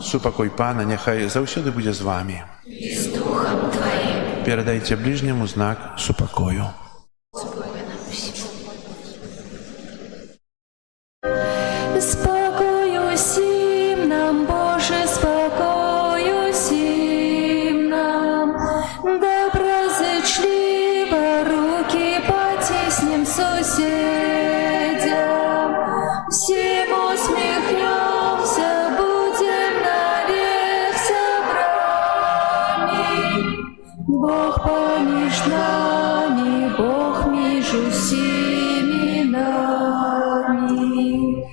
Супокой Пана нехай заўсёды буде з вами. И с Духом Твоим. Передайте ближнему знак супокою. Спокою сим нам, Боже, спокою сим нам, доброзычливо руки потесним соседям, всем усмехнемся, будем навек собрани. Бог помеж нами, Бог между всеми нами.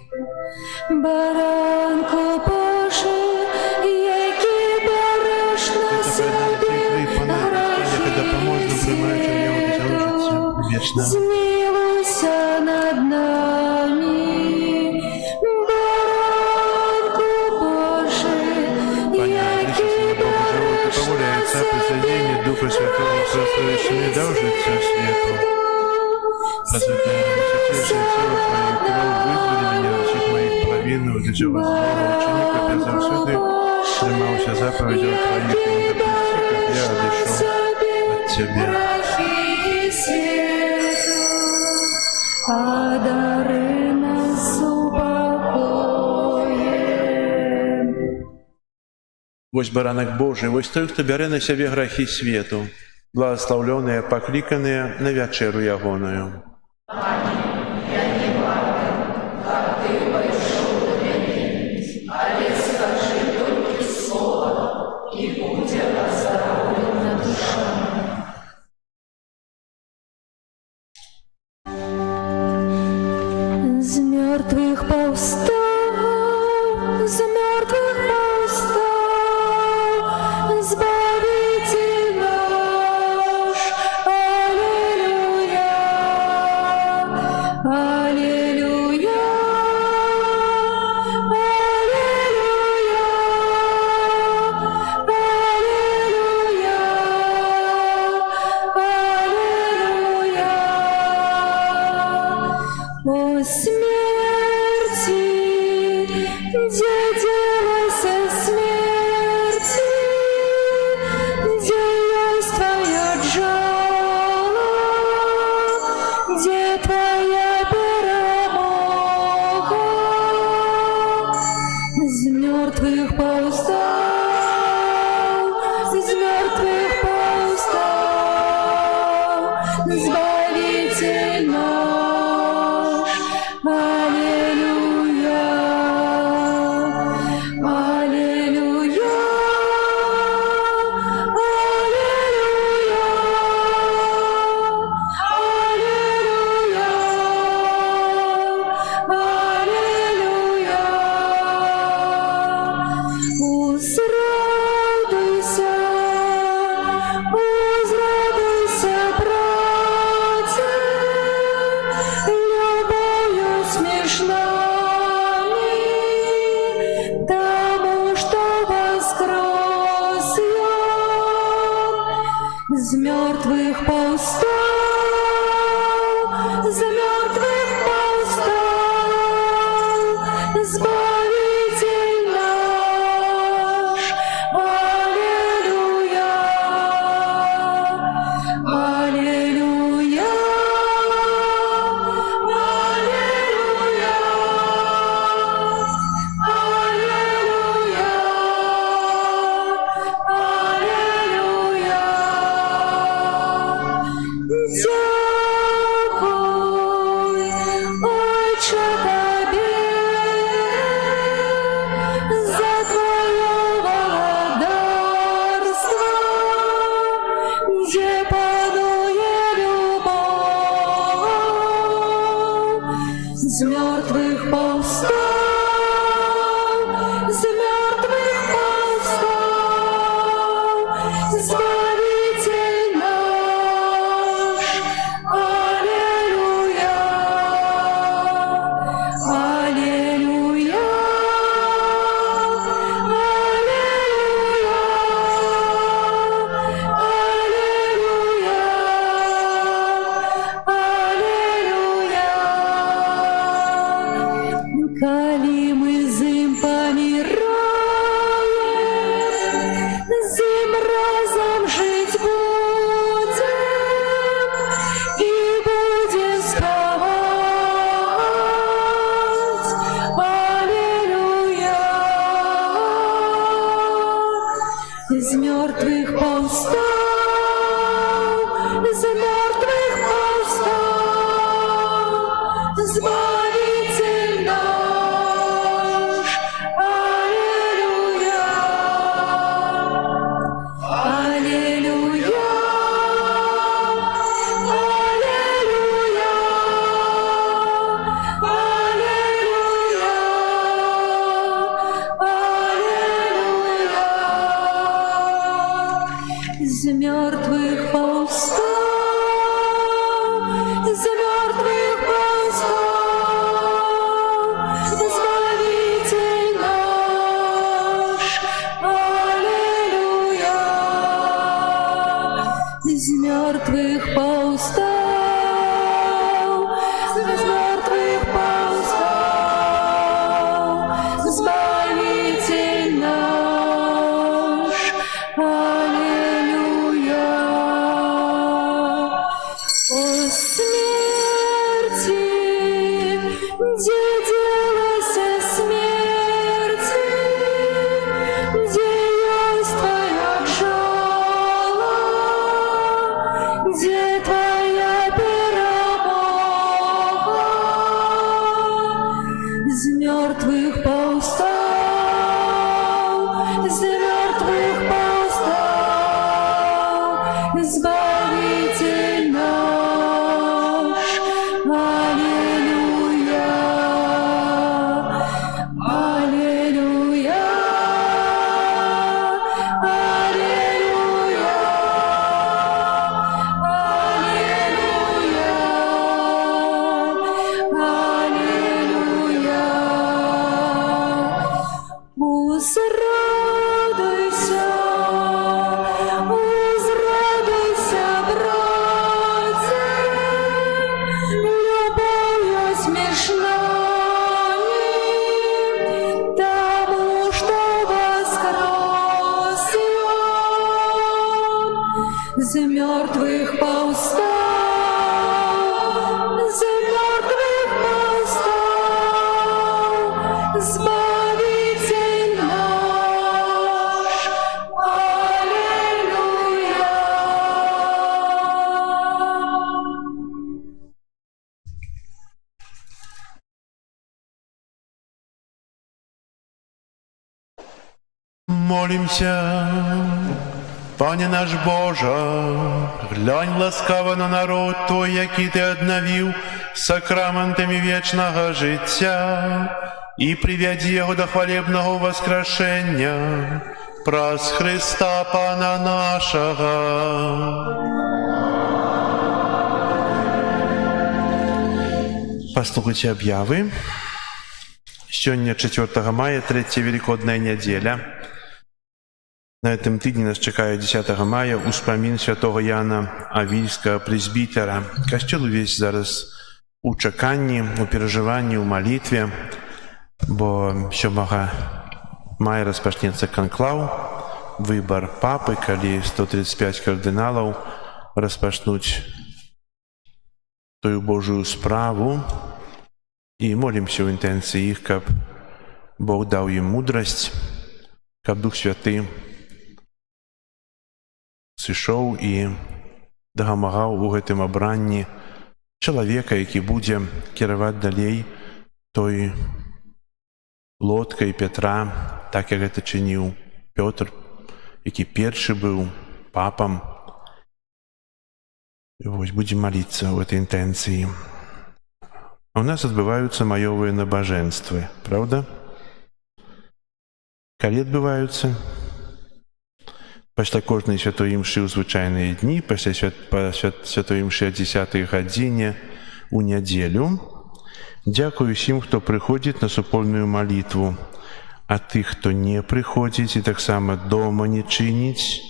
Баранко Боже, який береш на себе грехи, змилуйся над нами. Баранко Боже, який береш на себе Духа Святого, состоящими должится свету. Просветляя высочайшее тело Твое, кровь, вызволи меня от всех моих провин, от этого злого ученика, я завсёды тримався заповедей Твоих, и не допусти, как я отошел от Тебя. А дари нас упокоєм. Вось баранок Божий, вось той, хто бярэ на сябе грахі свету, благословленные, покликанные на вечеру ягоную. З мертвых повстал, з мертвых повстал, Збавитель наш, аллилуйя, аллилуйя, аллилуйя, аллилуйя, аллилуйя. О смерти, где делася смерть? Аллилуйя, Аллилуйя, Аллилуйя, Узрадуйся, узрадуйся, братья, любовью смешнами, тому, что воскрес я, с мертвых повстал, с мертвых повстал, Избавитель наш. Аллилуйя, Аллилуйя, Аллилуйя, Аллилуйя, Аллилуйя. Дякуй, Отче, Тобі за Твоє володарство, где панує любов, з мертвих повстав, з мертвих повстав, Збавитель наш. Аллилуйя, Аллилуйя, Аллилуйя, Аллилуйя, Аллилуйя. Коли мы зим помираем, зим разом жить будем и будем вставать. Аллилуйя, из мертвых повстал, из мертвых повстал, Избавитель наш. Аллилуйя, Аллилуйя, Аллилуйя, Аллилуйя, Аллилуйя. Из мертвых повстал, из мертвых повстал, Избавитель наш. Аллилуйя, из мертвых повстал, из мертвых повстал, Избавитель наш. Аллилуйя. О смерти, где делася смерти, где есть Твоя жало, где Твоя перемога, из мертвых повстал, из мертвых повстал, Избавитель наш. Аллилуйя. Помолимся. Пане наш Боже, глянь ласкаво на народ Твой, який Ти одновів сакраментами вечного життя, і приведи його до хвалебного воскрешення праз Христа Пана нашого. Послухайте об'яви. Сёння 4 мая, третья великодная неделя. На этом тыдні нас чакае 10 мая успамін святого Яна Авільскага прэзбітера. Касцёл увесь зараз у чаканні, у перажыванні, у малітве, бо 7 мая распачнецца канклаў, выбар папы, калі 135 кардыналаў распачнуць тую Божую справу, і молімся ў інтэнцыі іх, каб Бог даў ім мудрасць, каб Дух Святы сышоў і дапамагаў у гэтым абранні чалавека, які будзе кіраваць далей той лодкай Петра, так як гэта чыніў Пётр, які першы быў папам. І вось будзем маліцца ў гэтай інтэнцыі. А ў нас адбываюцца маёвыя набажэнствы, правда? Калі адбываюцца? Пасля кожнай святой імшы ў звычайныя дні, пасля святой імшы о 10 гадзіне у нядзелю. Дзякую усім, хто прыходзіць на супольную малітву, а тых, хто не прыходзіць і таксама дома не чыніць.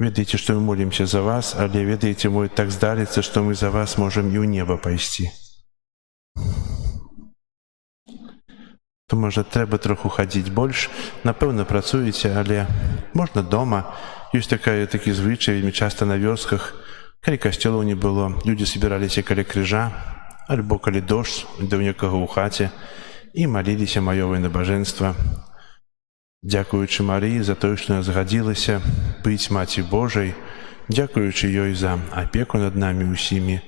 Ведаеце, што мы молімся за вас, але ведаеце, мой так здарыцца, што мы за вас можам і ў неба пайсці. То, можа, трэба троху хадзіць больш. Напэўна, працуеце, але можна дома. Ёсць такі звычай, вельмі часта на вёсках, калі касцёлаў не было, людзі збіраліся каля крыжа, альбо калі дождж, да ў некага ў хаце, і маліліся маёвае набажэнства. Дзякуючы Марыі за тое, што яна згадзілася быць Маці Божай, дзякуючы ёй за апеку над намі ўсімі,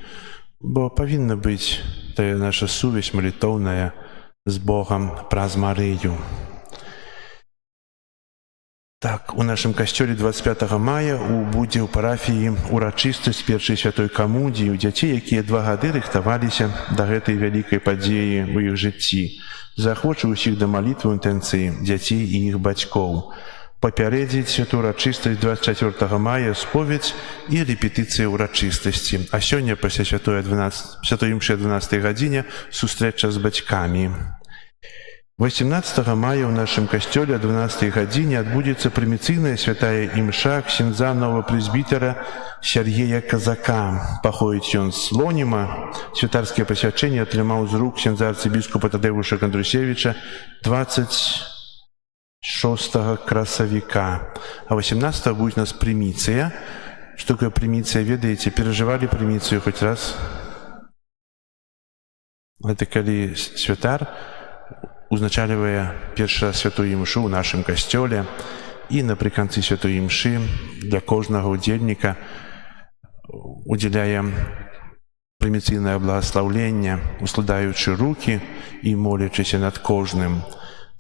бо павінна быць тая наша сувязь малітоўная з Богам праз Марыю. Так, у нашым касцёле 25 мая будзе ў парафіі урачыстасць першай святой камуніі ў дзяцей, якія 2 гады рыхтаваліся да гэтай вялікай падзеі ў іх жыцці. Заахвочу ўсіх да малітвы ў інтэнцыі дзяцей і іх бацькоў. Папярэдзіць святую урачыстасць 24 мая споведзь і рэпетыцыя урачыстасці. А сёння пасля святой імшы о 12 гадзіне сустрэча з бацькамі. 18 мая ў нашым касцёле о 12 гадзіне адбудзецца прыміцыйная святая імша ксяндза новага прэзбітера Сергея Казака. Паходзіць ён з Слоніма. Святарскае пасвячэнне атрымаў з рук ксяндза арцыбіскупа Тадеуша Кандрусевіча 26 красавіка. А 18 будзе у нас прыміцыя. Што такое прыміцыя, ведаеце? Перажывалі прыміцыю хоць раз? Гэта калі святар узначальвае першы раз святую імшу ў нашым касцёле, і напрыканцы святой імшы для кожнага удзельніка удзяляе прыміцыйнае благаслаўленне, ускладаючы рукі і молячыся над кожным.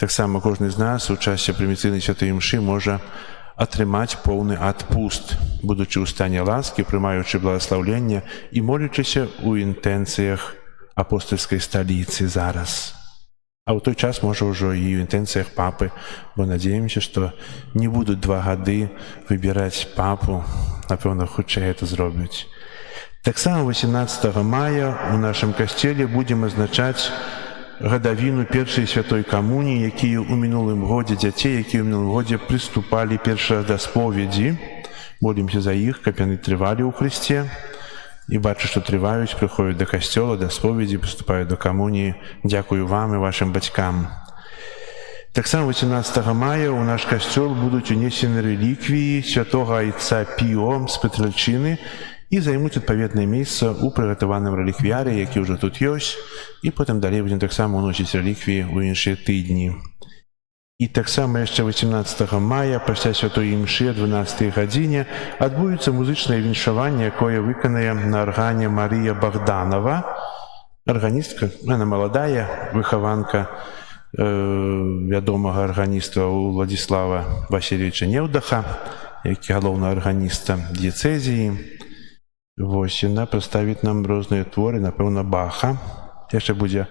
Таксама кожны з нас у часе прыміцыйнай святой імшы можа атрымаць поўны адпуст, будучы ў стане ласкі, прымаючы благаслаўленне і молячыся ў інтэнцыях апостальскай сталіцы зараз. А ў той час можа ўжо і ў інтэнцыях папы, бо надзеемся, што не будуць 2 гады выбіраць папу, напэўна, хутчэй гэта зробяць. Таксама 18 мая ў нашым касцеле будзем адзначаць гадавіну першай святой камуніі, якія ў мінулым годзе дзяцей, якія ў мінулым годзе прыступалі першы раз да споведзі. Молімся за іх, каб яны трывалі ў Хрысце. І бачу, што трываюць, прыходзяць да касцёла, да споведзі, прыступаюць да камуніі. Дзякую вам і вашым бацькам. Таксама 18 мая ў наш касцёл будуць унесены рэліквіі святога айца Піо з Петральчыны і займуць адпаведнае месца ў прыгатаваным рэліквіяры, які ўжо тут ёсць, і потым далей будзем таксама ўносіць рэліквіі ў іншыя тыдні. І таксама яшчэ 18 мая пасля святой імшы о 12 гадзіне адбудзецца музычнае віншаванне, якое выканае на аргане Марыя Богданова. Арганістка, яна маладая, выхаванка вядомага арганіста Уладзіслава Васильевича Неўдаха, які галоўны арганіста дыяцэзіі. Вось, яна прадставіць нам розныя творы, напэўна, Баха. Яшчэ будзе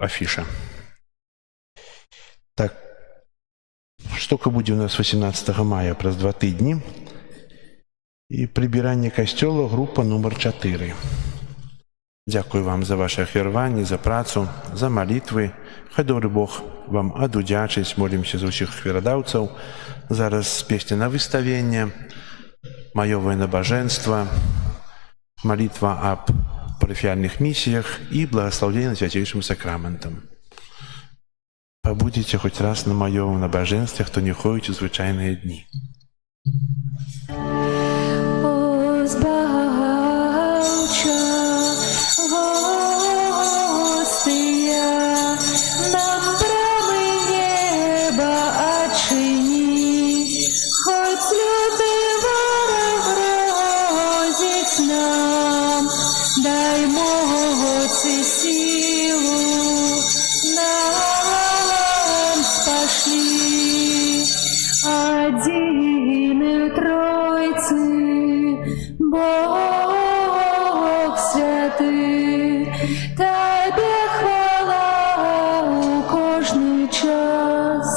афіша. Так, штука будзе у нас 18 мая, праз 2 тыдні. І прыбіранне касцёла, група нумар 4. Дзякую вам за ваше ахвяраванне, за працу, за малітвы. Хай добры Бог вам адудзячыць. Молімся за ўсіх ахвярадаўцаў. Зараз песня на выставенне, маёвае набажэнства, малітва аб парафіяльных місіях і благаслаўленне свяцейшым сакраментам. Пабудзеце хоць раз на маёвым набажэнстве, хто не ходзіць у звычайныя дні. Озбавча, гостыя, нам брамы неба адчыні, хоць люты вораг грозіць нам, дай моц і сілу нам спашлі, адзіны Тройцы, Бог святы, Табе хвала у кожны час,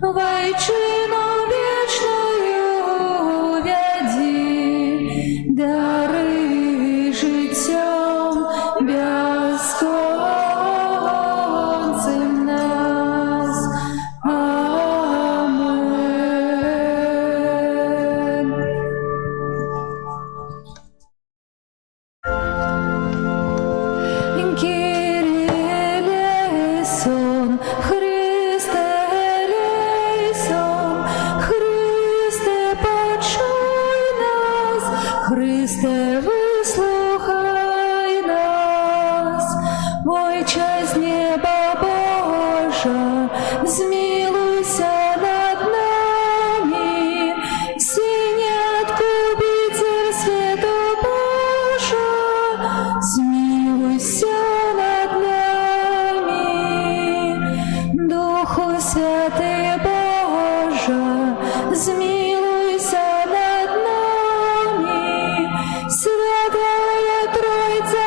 вайчыну вечную вядзі, дары жыццём бясконцым нас. Амен. Kyrie eleison, Христе eleison, Христе почуй нас, Христе выслухай нас. Ойче з неба Божа, змилуйся над нами, синятку битер свету Божа, змилуйся над нами. Духу Святый Божа, змилуйся над нами. Святая Тройца,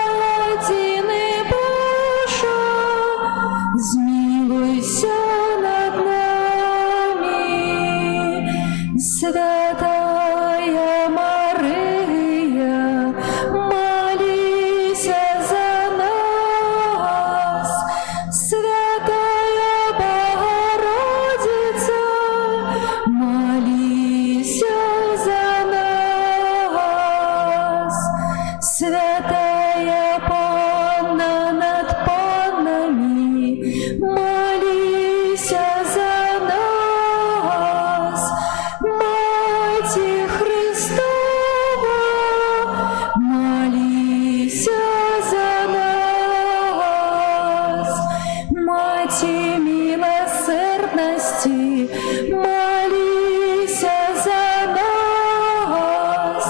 единый Божа, змилуйся над нами. Святая Мария, молися за нас. Святая Богородица, молися за нас. Святая Панна над паннами, молися за нас. Мати Христова, молися за нас. Мати милосердности, молися за нас.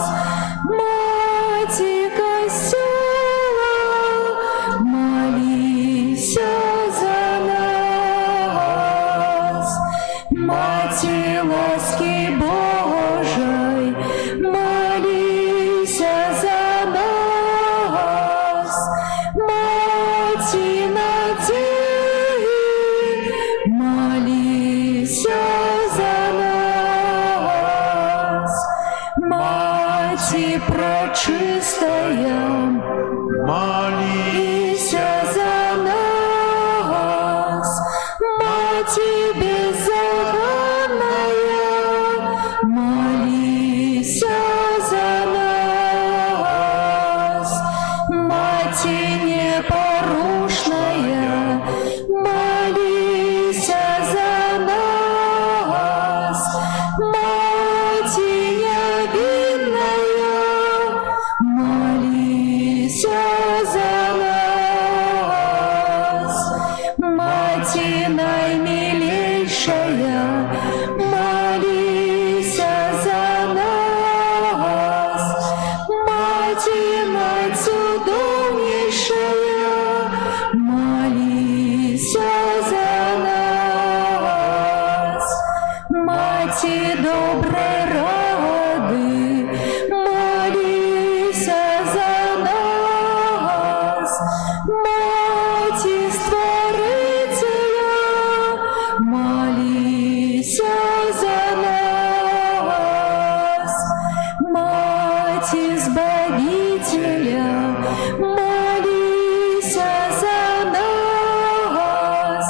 Мати Костела, молися за нас. Мати ласки Божией, молися за нас. Мати надежды, молися за нас. Мати пречистая, молися за нас. Мати беззаганная, молися за нас. Мати непорочная, Маті Створителя, молися за нас. Маті Збавителя, молися за нас.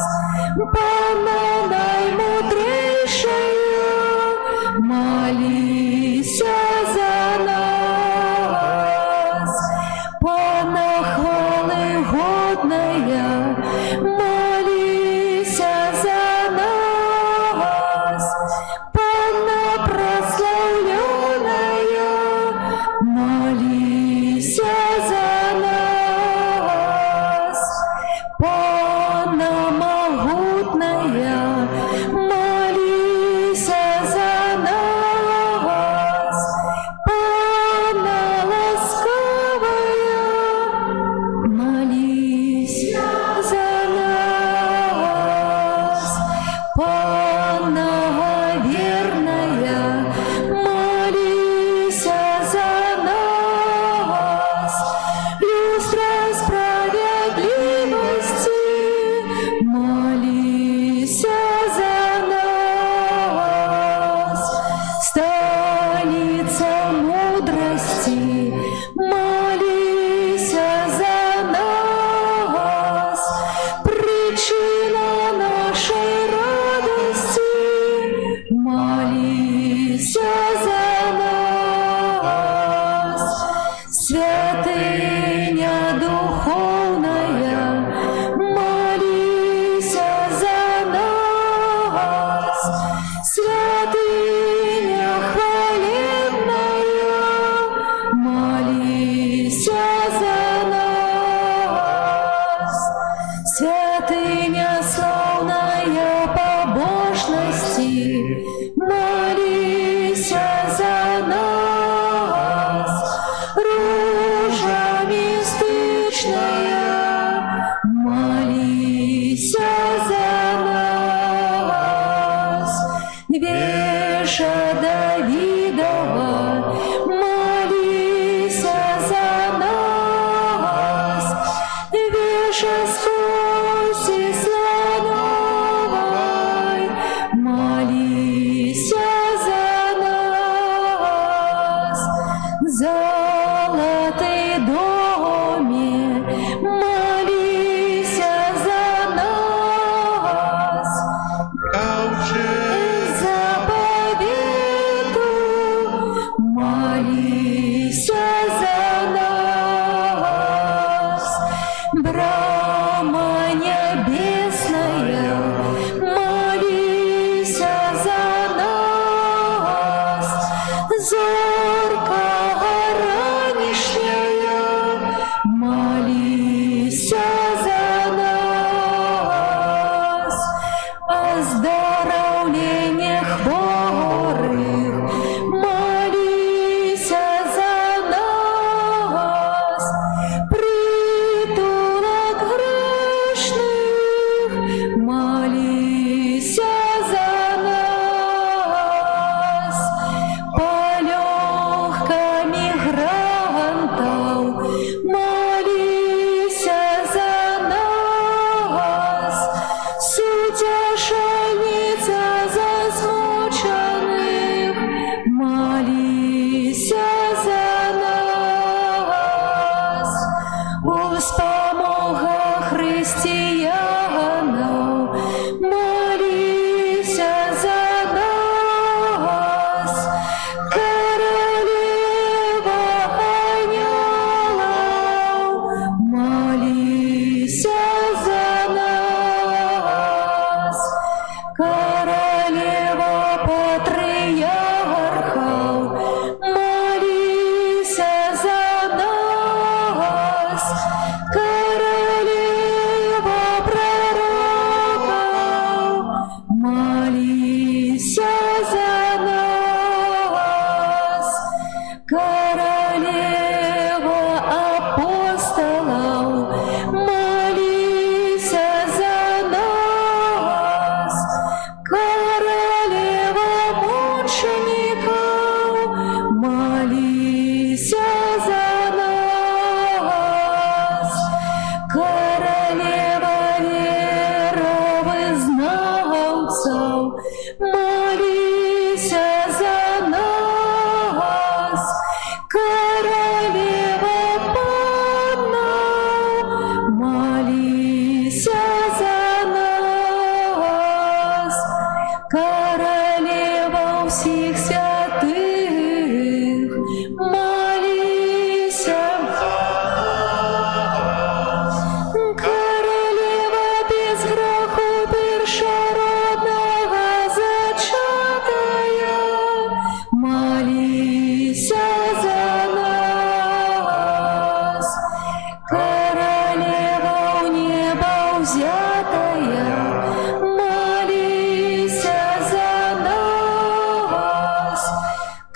Панна наймудрейшая, молися за нас. Панна хвалы годная, молися за нас. Панна прославленная, молися за нас. Панна могутная, молися за нас. Панна ласкавая, молися за нас. Панна верная, молися за нас. Люстра справедливости, молися за нас. Столица мудрости, молися за нас. Причина нашей радости, молися за нас. Святыня духовная, молися за нас. Святыня хвалебная, молися за нас. Святыня славная побожности, молися за нас. Ружа мистичная, молися за нас. Веша Давидова, молися за нас. Веша Спаси слоновой, молися за нас. Золотый доме, молися за нас. Заповеду, молися за нас. Брама небесная, молися за нас. Зорка ранешняя, молися за нас. Оздоровление хворых, молися за нас. Притулок грешных, молися за нас. Полегка мигрантов, молися за нас. Утешальница засмученных, молися за нас. Успомога християнов, молися за нас. Королева ангелов, молися за нас. Королева патриархов, молися за нас. Королева взятая, молися за нас.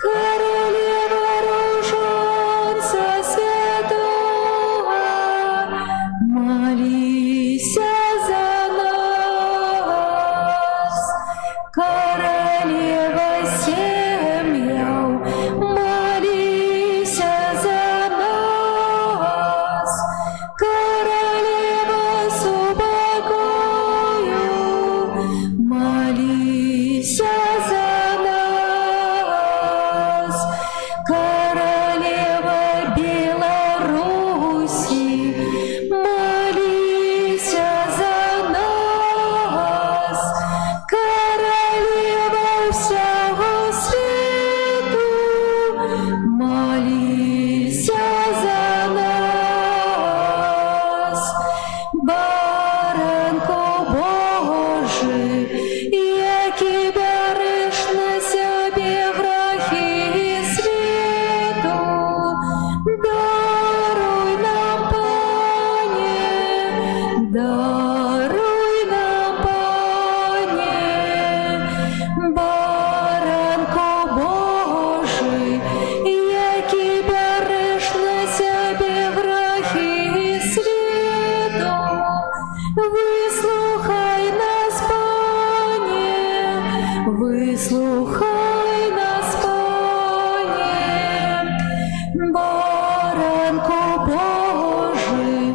Королева роженца святого, молися за нас. Королева семьяу, молися за нас. Королева субокою, молися за нас. Королева Беларуси, молися за нас. Королева всього світу, молися за нас. Баранко Божий, який береш на себе грехи світу, даруй нам, Пане, даруй нам, Пане. Баранко Божий, який береш на себе грехи світу, вислухай нас, Пане, вислухай нас, Пане. Баранко Божий,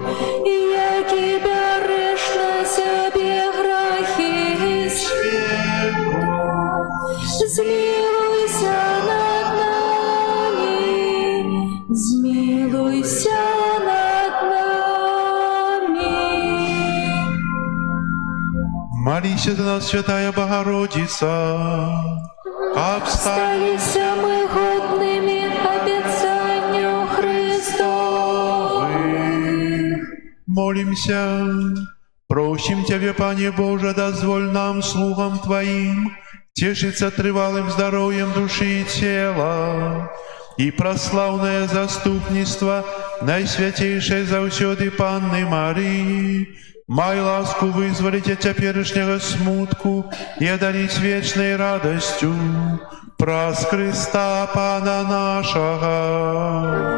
який береш на себе грехи світу, змилуйся над нами, змилуйся над нами. Молися за нас, Святая Богородица, обстань. Сталися ми годними обіцянню Христових. Молимся, просим Тебя, Пане Боже, дозволь нам, слугам Твоим, тешиться трывалым здоровьем души и тела, и прославное заступництво Найсвятейшей завсёды Панны Марии, май ласку вызволить от теперешнего смутку и одарить вечной радостью праз Христа Пана нашего.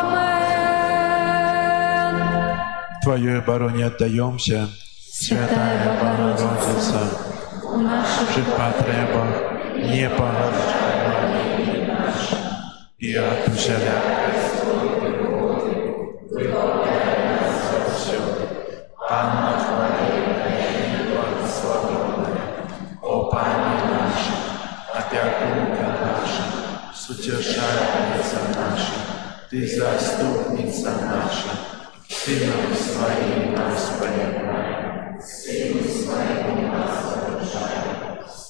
Амен. Твоей обороне отдаемся, Святая Богородица, У наших потребах не погоршай и от усяляк. Панна Твоя, благословенная, о Пане наша, опекунка наша, сутешальница наша, Ты заступница наша, Сыном Своим нас понимай, Сыном Своим нас заручай,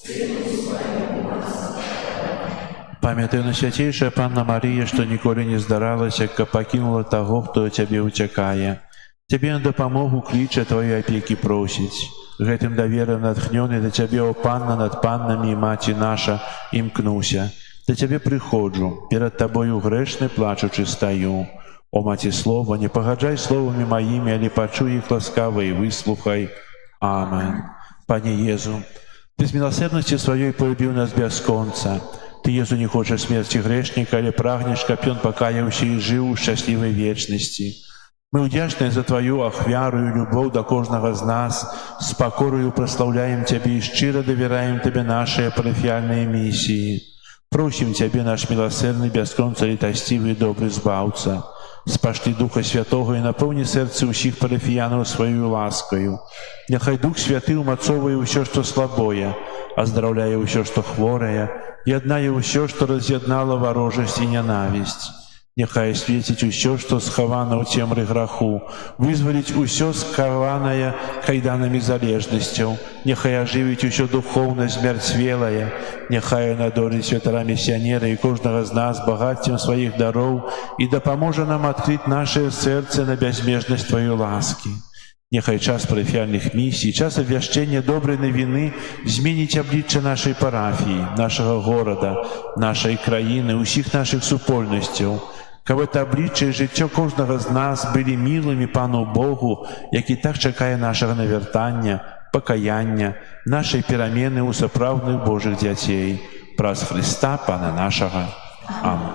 Сыном Своим нас заручай. Памятаю, Святейшая Панна Мария, что ніколи не здаралася, как покинула того, кто Тебе утекая. Тебе на допомогу клича Твоей опеки просить. Гэтым довером натхнённый до Тебе, о Панна над паннами и Мати наша, имкнуся. До Тебе приходжу, перед Тобою грешный плачучи стою. О Мати Слова, не погаджай словами моими, али почуй их ласкаво и выслухай. Амен. Пане Езу, Ты с милосердностью Своей полюбил нас без конца. Ты, Езу, не хочешь смерти грешника, или прагнешь, как он покаявся и жил у счастливой вечности. Мы удячны за Твою ахвяру и любовь до кожного з нас, с покорою прославляем Тебе и щиро доверяем Тебе наши парафиальные миссии. Просим Тебе, наш милосердный, без конца летостивый и добрый Збавца, спашли Духа Святого и наполни сердце усіх парафиянов Своей ласкою. Нехай Дух Святый умацовывая усё, что слабое, оздоровляя усё, что хворое, и одная усё, что разъеднала ворожесть и ненависть. Нехай свеціць усё, што схавана ў цемры граху, вызваліць усё скаванае кайданамі залежнасцяў, нехай ажывіць усё духоўна змярцвелае, нехай надоліць святара місіянера і кожнага з нас багаццем сваіх дароў і дапаможа нам адкрыць нашае сэрца на бязмежнасць Тваёй ласкі. Нехай час парафіяльных місій, час абвяшчэння добрай навіны зменіць аблічча нашай парафіі, нашага горада, нашай краіны, усіх нашых супольнасцяў. каб это аблічча і жыццё кожнага з нас былі мілымі Пану Богу, які так чакае нашага навяртання, пакаяння, нашай перамены ў сапраўдных Божых дзяцей. Праз Христа Пана нашага. Амин.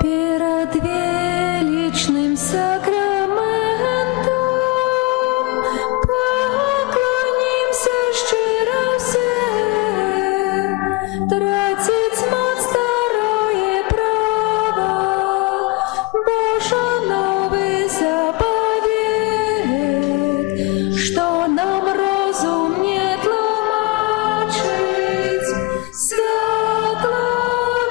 Перед величным сакраментом поклонимся щиро все, тратить мать старое право, Божа новый заповедь, что нам розум не тлумачить, светло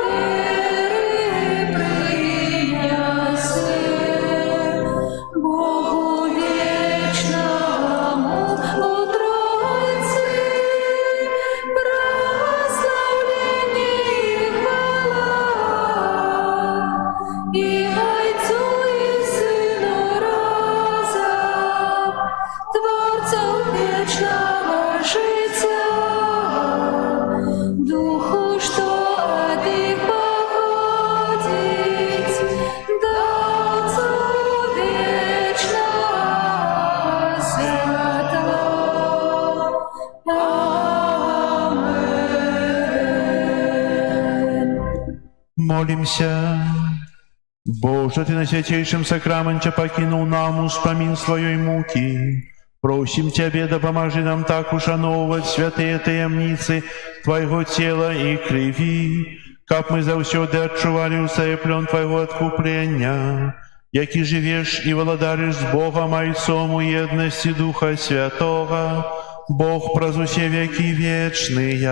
веры принясе, Богу вечному у Троицы прославление и хвала, и Отцу и Сыну разом, Творцам вечного життя, Духу, что от них походить, да Отцу вечного святого. Аминь. Молимся. Боже, Ты на святейшем сакраменте покинул нам успомин своей муки. Просим Тебя, да поможи нам так ушановывать святые таямницы Твоего тела и крови, как мы заўсёды адчували усае плен Твоего откупления, які живешь и владаришь с Богом Отцом у едности Духа Святого, Бог праз усе веки вечные.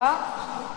А?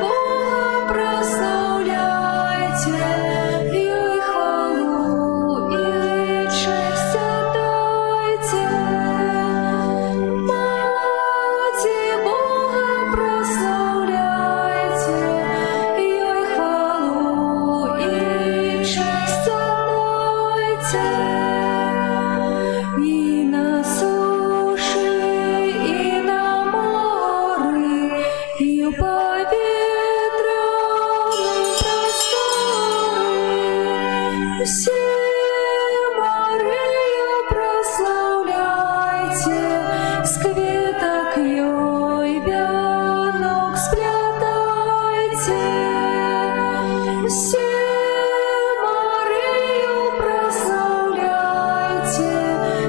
Бога прославляйте, и хвалу, и честь отдайте. Мати Бога прославляйте, и хвалу, и честь отдайте. И на суше, и на море, и по ветреным просторы. Все Марию прославляйте, с кветок ей венок сплетайте. Все Марию прославляйте,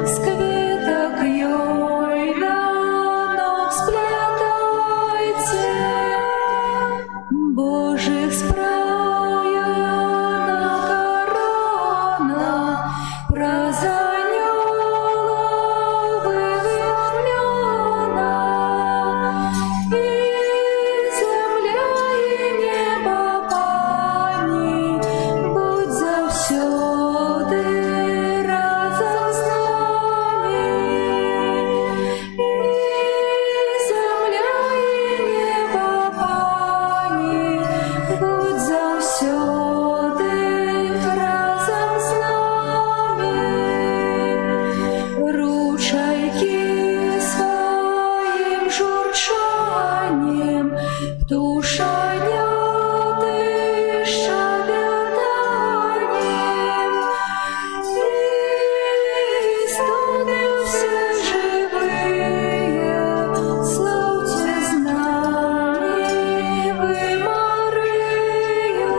с кветок ей венок сплетайте. Божих спраяна корона, проз анёлов выведена, и земля, и небо пани, будь завсёды разом з нами. И земля, и небо пани, будь завсёды разом з нами. Ручайки своим журчанием, птушаняты щебетанием, истоты все живые, славьте з нами вы Марию.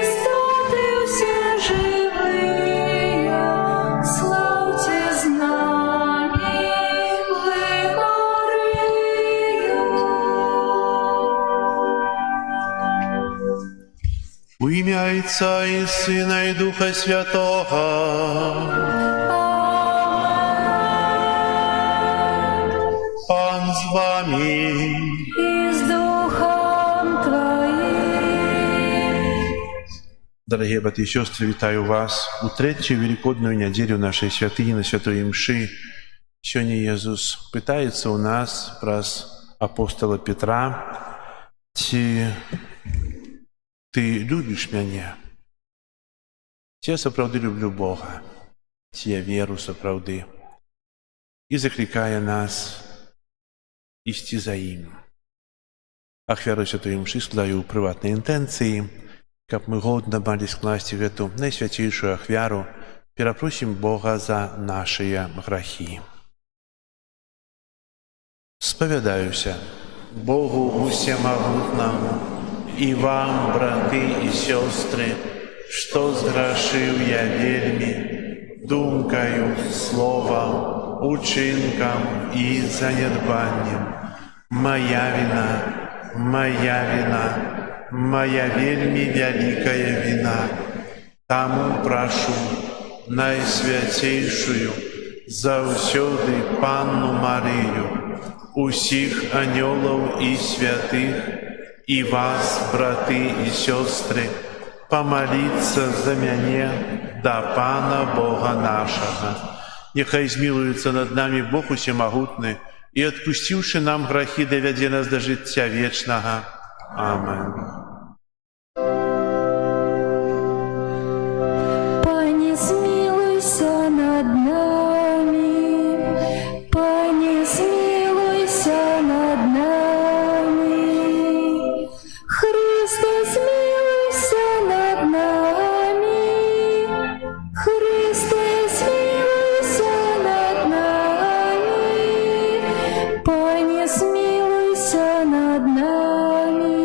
Истоты все живые, славьте з нами вы Марию. У ім'я Отця і Сина і Духа Святого. Пан з вами. И с Духом Твоим. Дорогие братья и сестры, витаю вас у третью великодную неделю нашей святыни на Святой Мши. Сегодня Иисус пытается у нас, праз апостола Петра, «Ці ты любишь меня? Ці я сапраўды люблю Бога? Ці я веру сапраўды?» И закликая нас ісці за ім. Ахвяру Святой Мши складаю ў прыватнай інтэнцыі, каб мы годна малі скласці гэту найсвяцейшую ахвяру, перапросім Бога за нашыя грахі. Спавядаюся Богу усемагутнаму і вам, браты і сёстры, што зграшыў я вельмі думкаю, словам, учынкам і занядбаннем. Моя вина, моя вельмі вялікая вина. Таму прашу найсвяцейшую заўсёды Панну Марыю, усіх анёлаў і святых, і вас, браты і сёстры, помолиться за мяне да Пана Бога нашага. Нехай змилуецца над нами Бог усемагутны і, адпусціўшы нам грахі, давядзе нас да жыцця вечнага. Амен. Пане, смилуйся над нами, Пане, смилуйся над нами, Христе, смилуйся над нами, Христе, смилуйся над нами, Пане, смилуйся над нами,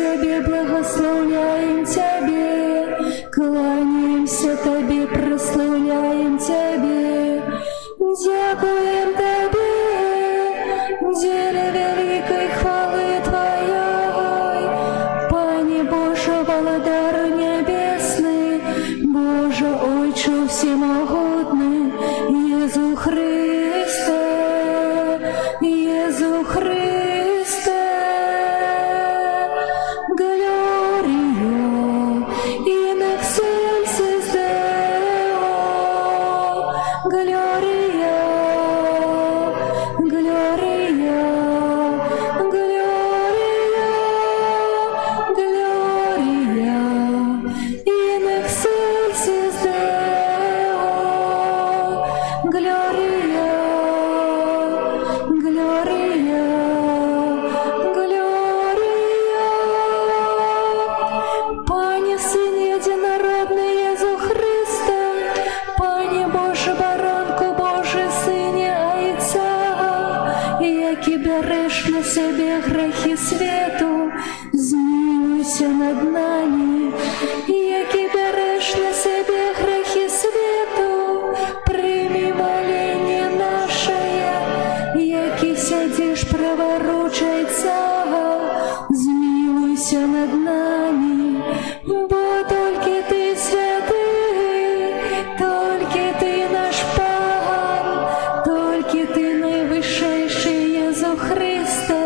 Тебе, благословляем Тебе, кланяемся Тебе, прославляем Тебе, дякуем Тебе, деле великой хвалы Твоей, Пане Боже, Володар небесный, Боже, Отче всемогутный, Иисус Христе, Иисус Христе, Gloria in excelsis Deo, Gloria, Gloria, Gloria, Gloria in excelsis Deo, Gloria, Gloria, Gloria. Пане Сыне Единородный Иисус Христе, Пане Боже, Баранку Божий, Сыне Айца, яки береш на себе грехи свету, змилуйся над нами, яки береш на себе грехи свету, прими моление наше, яки сядешь праворучай Царя, змилуйся над нами, бо только Ты святый, только Ты наш Пан, только Ты наивысший Иисус Христе,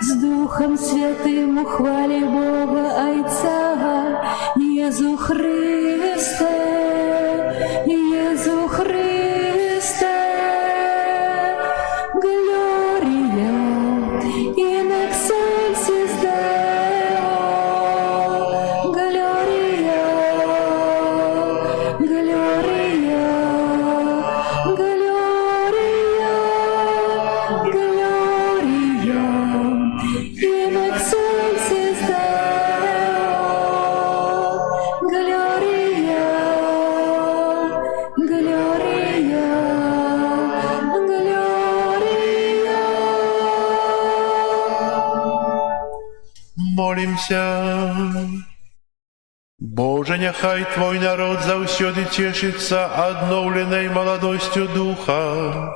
с Духом Святым ухвали Бога Айца, Иисус Христе, Иисус Христе, Gloria in excelsis Deo, Gloria, Gloria, Gloria, Gloria in excelsis Deo, Gloria, Gloria, Gloria. Молимся. Боже, нехай Твой народ заўсёды цешится адноўленай маладосцю духа,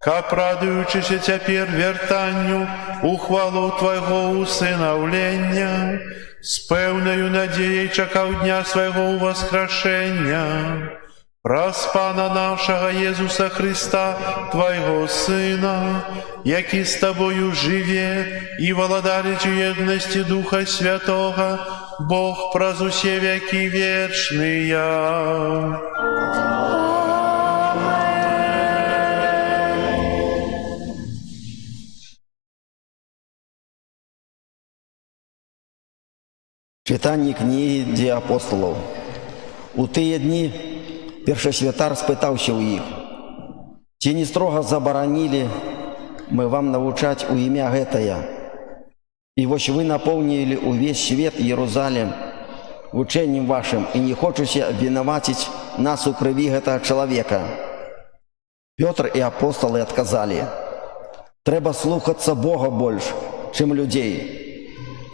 каб радуючыся цяпер вяртанню у хвалу Твайго усынаўлення, з пэўнаю надзеяй чакаў дня свайго ўваскрашэння. Праз Пана нашага Езуса Христа, Твайго Сына, які з Табою жыве і валадарыць у еднасці Духа Святога, Бог праз усе векі вечныя. Читання книги «Дії апостолів». У тыя дні першасвятар спытаўся ў іх: «Ці не строга забаранілі мы вам навучаць у імя гэтае? І вось вы напоўнілі увесь свет Єрусалем вучэннем вашым і не хочаце абвінаваціць нас у крыві гэтага чалавека». Пётр і апостолы адказалі: «Трэба слухацца Бога больш, чым людзей.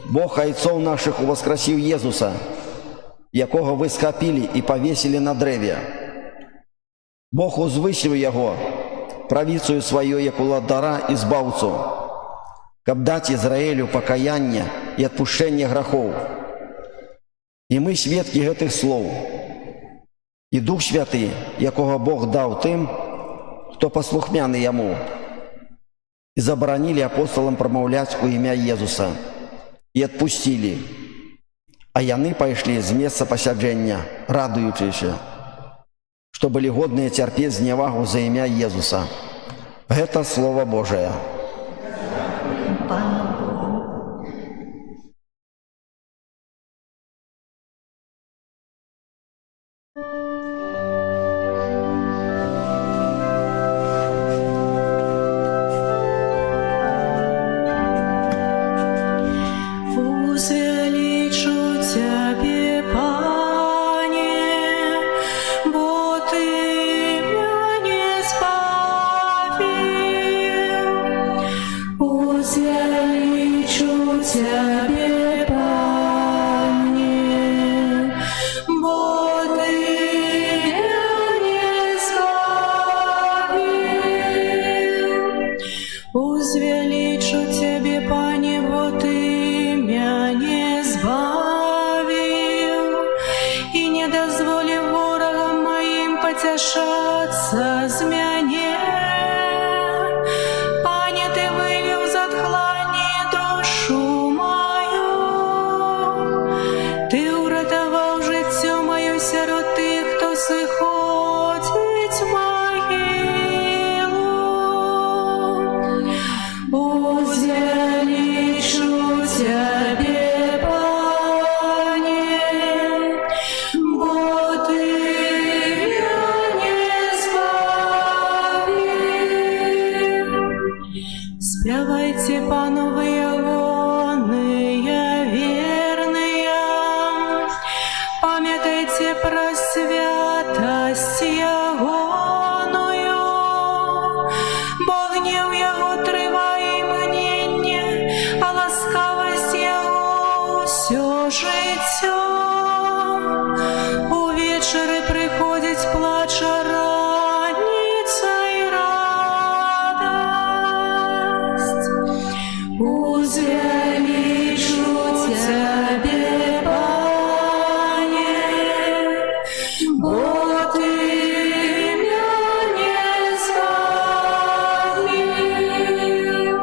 Бог айцоў нашых уваскрасіў Езуса, якога вы схапілі і павесілі на дрэве. Бог узвысіў яго, правіцаю сваёй як уладара і збаўцу, каб даць Ізраілю пакаянне і адпушчэнне грахоў. І мы сведкі гэтых слоў. І Дух Святы, якога Бог даў тым, хто паслухмяны яму. І забаранілі апостолам прамаўляць у імя Езуса. І адпусцілі. А яны пайшлі з месца пасяджэння, радуючыся, што былі годныя цярпець знявагу за імя Езуса. Гэта Слова Божае. Возвеличу Тебе, Пане, бо Ты меня избавил. Возвеличу Спявайте, панове ягоные верные, пам'ятайте про святость ягоную, бо гнев яго триває мнення, а ласкавость яго все життя. Увечері приходить плач, а раніця й радость. Узвеличу Тебе, Пане, бо Ты меня избавил.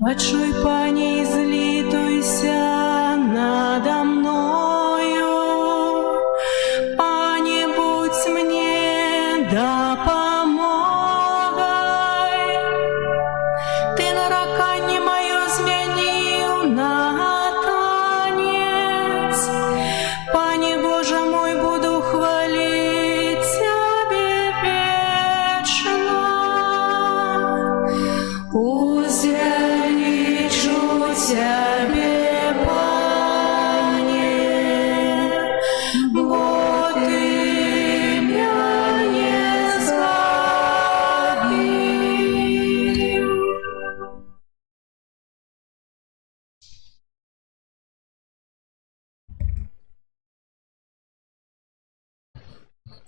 Почуй, Пане, и злитуйся надо мною. Пане, будь мне да помогай. Ты нараканье мое змянил на танец. Пане Боже мой, буду хвалить Тебе вечно. Узвеличу Тебе, Пане, бо Ты меня избавил.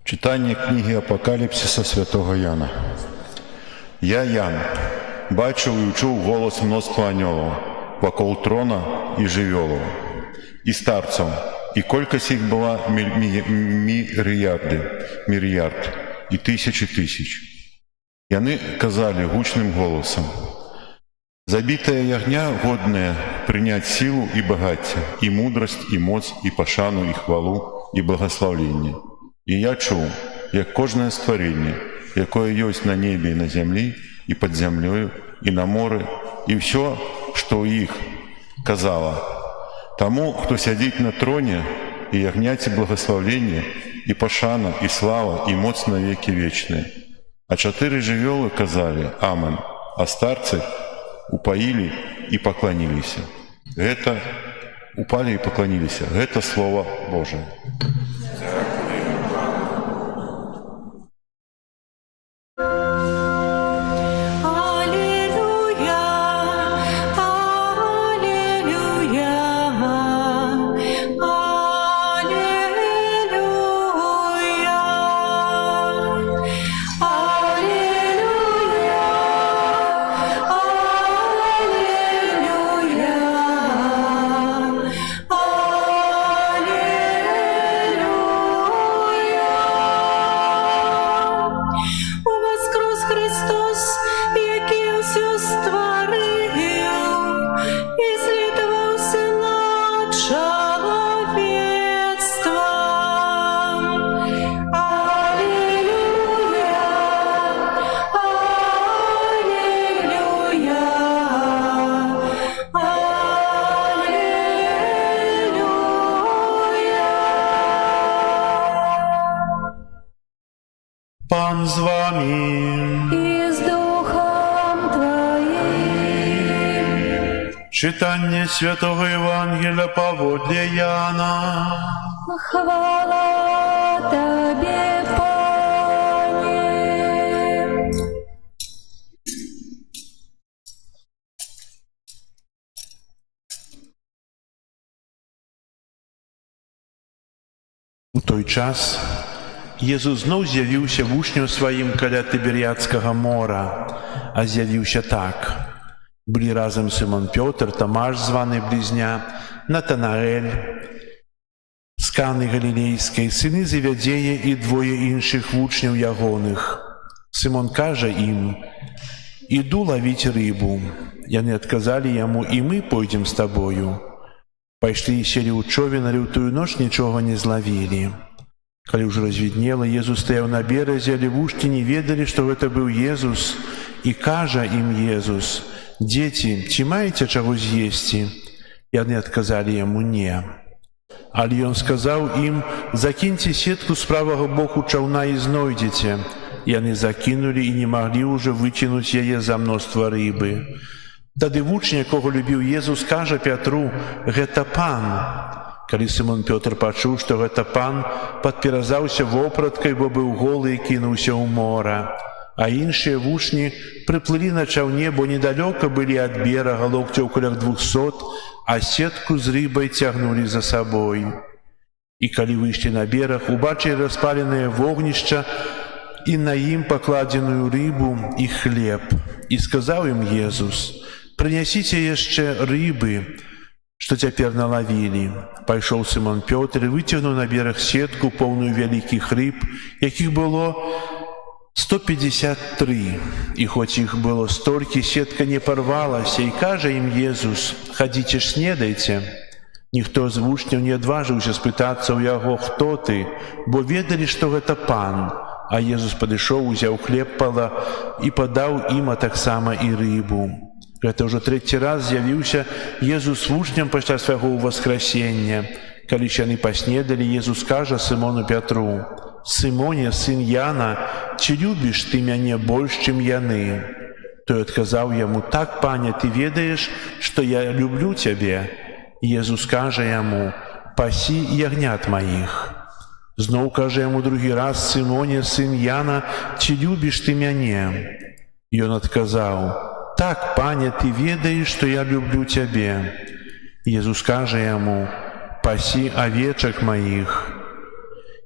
Читання книги Апокаліпсиса святого Яна. Я, Ян, бачив і чув голос множства аньолов, вокол трона і живьолов, і старців, і колькость їх була мільярд, і тисячі тисяч. Яны казали гучным голосом: «Забитая ягня, годная принять силу и богатие, и мудрость, и моц, и пошану, и хвалу, и благословление». І я чув, як кожне створіння, якое есть на небе и на земле, и под землею, и на море, и все, что у их, казало: «Тому, кто сидит на троне, и ягняти благословление, и пошана, и слава, и моц на веки вечные». А 4 живёлы казали «Амен», а старцы упаили и поклонились. Упали и поклонились. Это Слово Божие. Аллилуйя, аллилуйя, аллилуйя, аллилуйя, аллилуйя. Воскрес Христос, який усю створив, і злітувався над чоловіцтвом. Аллилуйя, аллилуйя, аллилуйя. Пан з вами. И с Духом Твоим. Читання Святого Євангелія поводле Яна. Хвала Тебе, Пане. У той час Езус зноў з'явіўся вучням сваім каля Тыберіадскага мора, а з'явіўся так. Былі разам Сымон Пётр, Тамаш, званы блізня, Натанаэль, з Каны Галілейскай, сыны Завядзея і 2 іншых вучняў ягоных. Сымон кажа ім: «Іду лавіць рыбу». Яны адказалі яму: «І мы пойдзем з табою». Пайшлі і селі ў човен, але ў тую ноч нічога не злавілі. Калі ўжо развіднела, Езус стаяў на беразе, але вучні не ведалі, што гэта быў Езус, і кажа ім Езус: «Дзеці, ці маеце чаго з'есці?» Яны адказалі яму: «Не». Але ён сказаў ім: «Закіньце сетку з правага боку чаўна і знойдзеце». яны закінулі і не маглі ўжо выцягнуць яе за мноства рыбы. Тады вучань, якога любіў Езус, кажа Пятру: «Гэта пан». Калі Сымон Пётр пачуў, што гэта пан, падперазаўся вопраткай, бо быў голы і кінуўся ў мора. А іншыя вучні прыплылі на чаўне, бо недалёка былі ад берага, локцяў каля 200, а сетку з рыбай цягнулі за сабой. І калі выйшлі на бераг, убачылі распаленае вогнішча і на ім пакладзеную рыбу і хлеб. І сказаў ім Езус: «Прынясіце яшчэ рыбы, што цяпер налавілі». Пайшоў Сымон Пётр і выцягнуў на бераг сетку, поўную вялікіх рыб, якіх было 153. І хоць іх было столькі, сетка не парвалася, і кажа ім Езус: «Хадзіце ж снедайце». Ніхто з вучняў не адважыўся спытацца ў яго: «Хто ты?», бо ведалі, што гэта пан. А Езус падышоў, узяў хлеб і падаў ім, а таксама і рыбу. Гэта ўжо 3-й раз з'явіўся Езус вучням пасля свайго ўваскрасення. Калі ж яны паснедалі, Езус кажа Сымону Пятру: «Сымоне, сын Яна, ці любіш ты мяне больш, чым яны?» Той адказаў яму: «Так, пане, ты ведаеш, што я люблю цябе». Езус кажа яму: «Пасі ягнят маіх». Зноў кажа яму другі раз: «Сымоне, сын Яна, ці любіш ты мяне?» Ён адказаў: «Так, пане, ты ведаеш, што я люблю цябе». Езус кажа яму: «Пасі авечак маіх».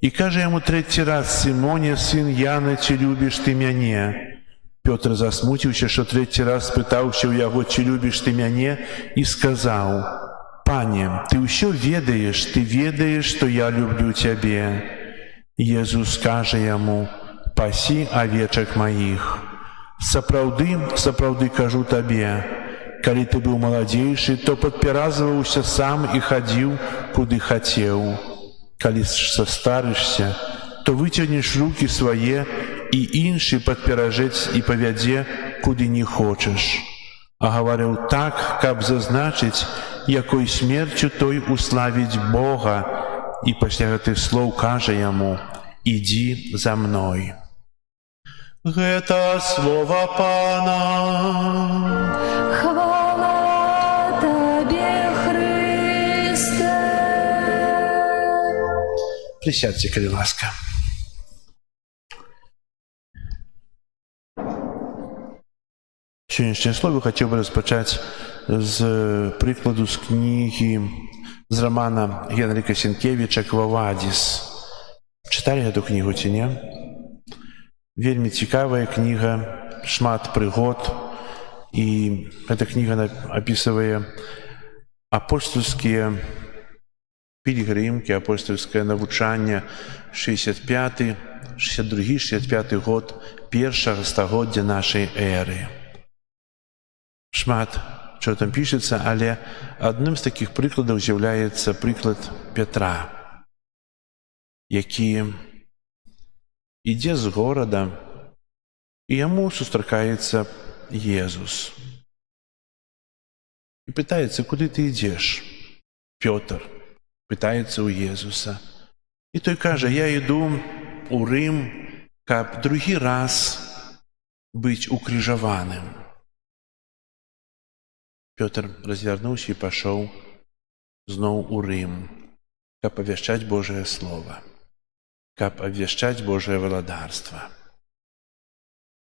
І кажа яму 3-й раз: «Сымоне, сын Яна, ці любіш ты мяне?» Пётр засмуціўся, што 3-й раз спытаўся ў яго: «Ці любіш ты мяне?» і сказаў: «Пане, ты ўсё ведаеш, ты ведаеш, што я люблю цябе». Езус кажа яму: «Пасі авечак маіх. Сапраўды, сапраўды кажу табе, калі ты быў маладзейшы, то падпяразваўся сам і хадзіў, куды хацеў. Калі састарышся, то выцягнеш рукі свае, і іншы падперажэць і павядзе, куды не хочаш». А гаварыў так, каб зазначыць, якой смерцю той уславіць Бога, і пасля гэтых слоў кажа яму: «Ідзі за мной». Гэта слова Пана. Хвала Табе, Христе. Присядьте, калі ласка. Сённяшняе слово хацеў бы распачаць з прыкладу з кнігі, з рамана Генрыка Сенкевіча «Квавадзіс». Чыталі эту кнігу ці не? Вельмі цікавая кніга, шмат прыгод, і эта кніга апісвае апостольскія пілігрымкі, апостольскае навучанне 62, 65 год першага стагоддзя нашай эры. Шмат чого там пішецца, але адным з такіх прыкладаў з'яўляецца прыклад Пятра, які ідзе з горада, і яму сустракаецца Езус. І пытаецца: «Куды ты ідзеш?» Пётр пытаецца ў Езуса. І той кажа: «Я іду ў Рым, каб другі раз быць укрыжаваным». Пётр развярнуўся і пашоў зноў у Рым, каб абвяшчаць Божае Слова, каб абвяшчаць Божае валадарства.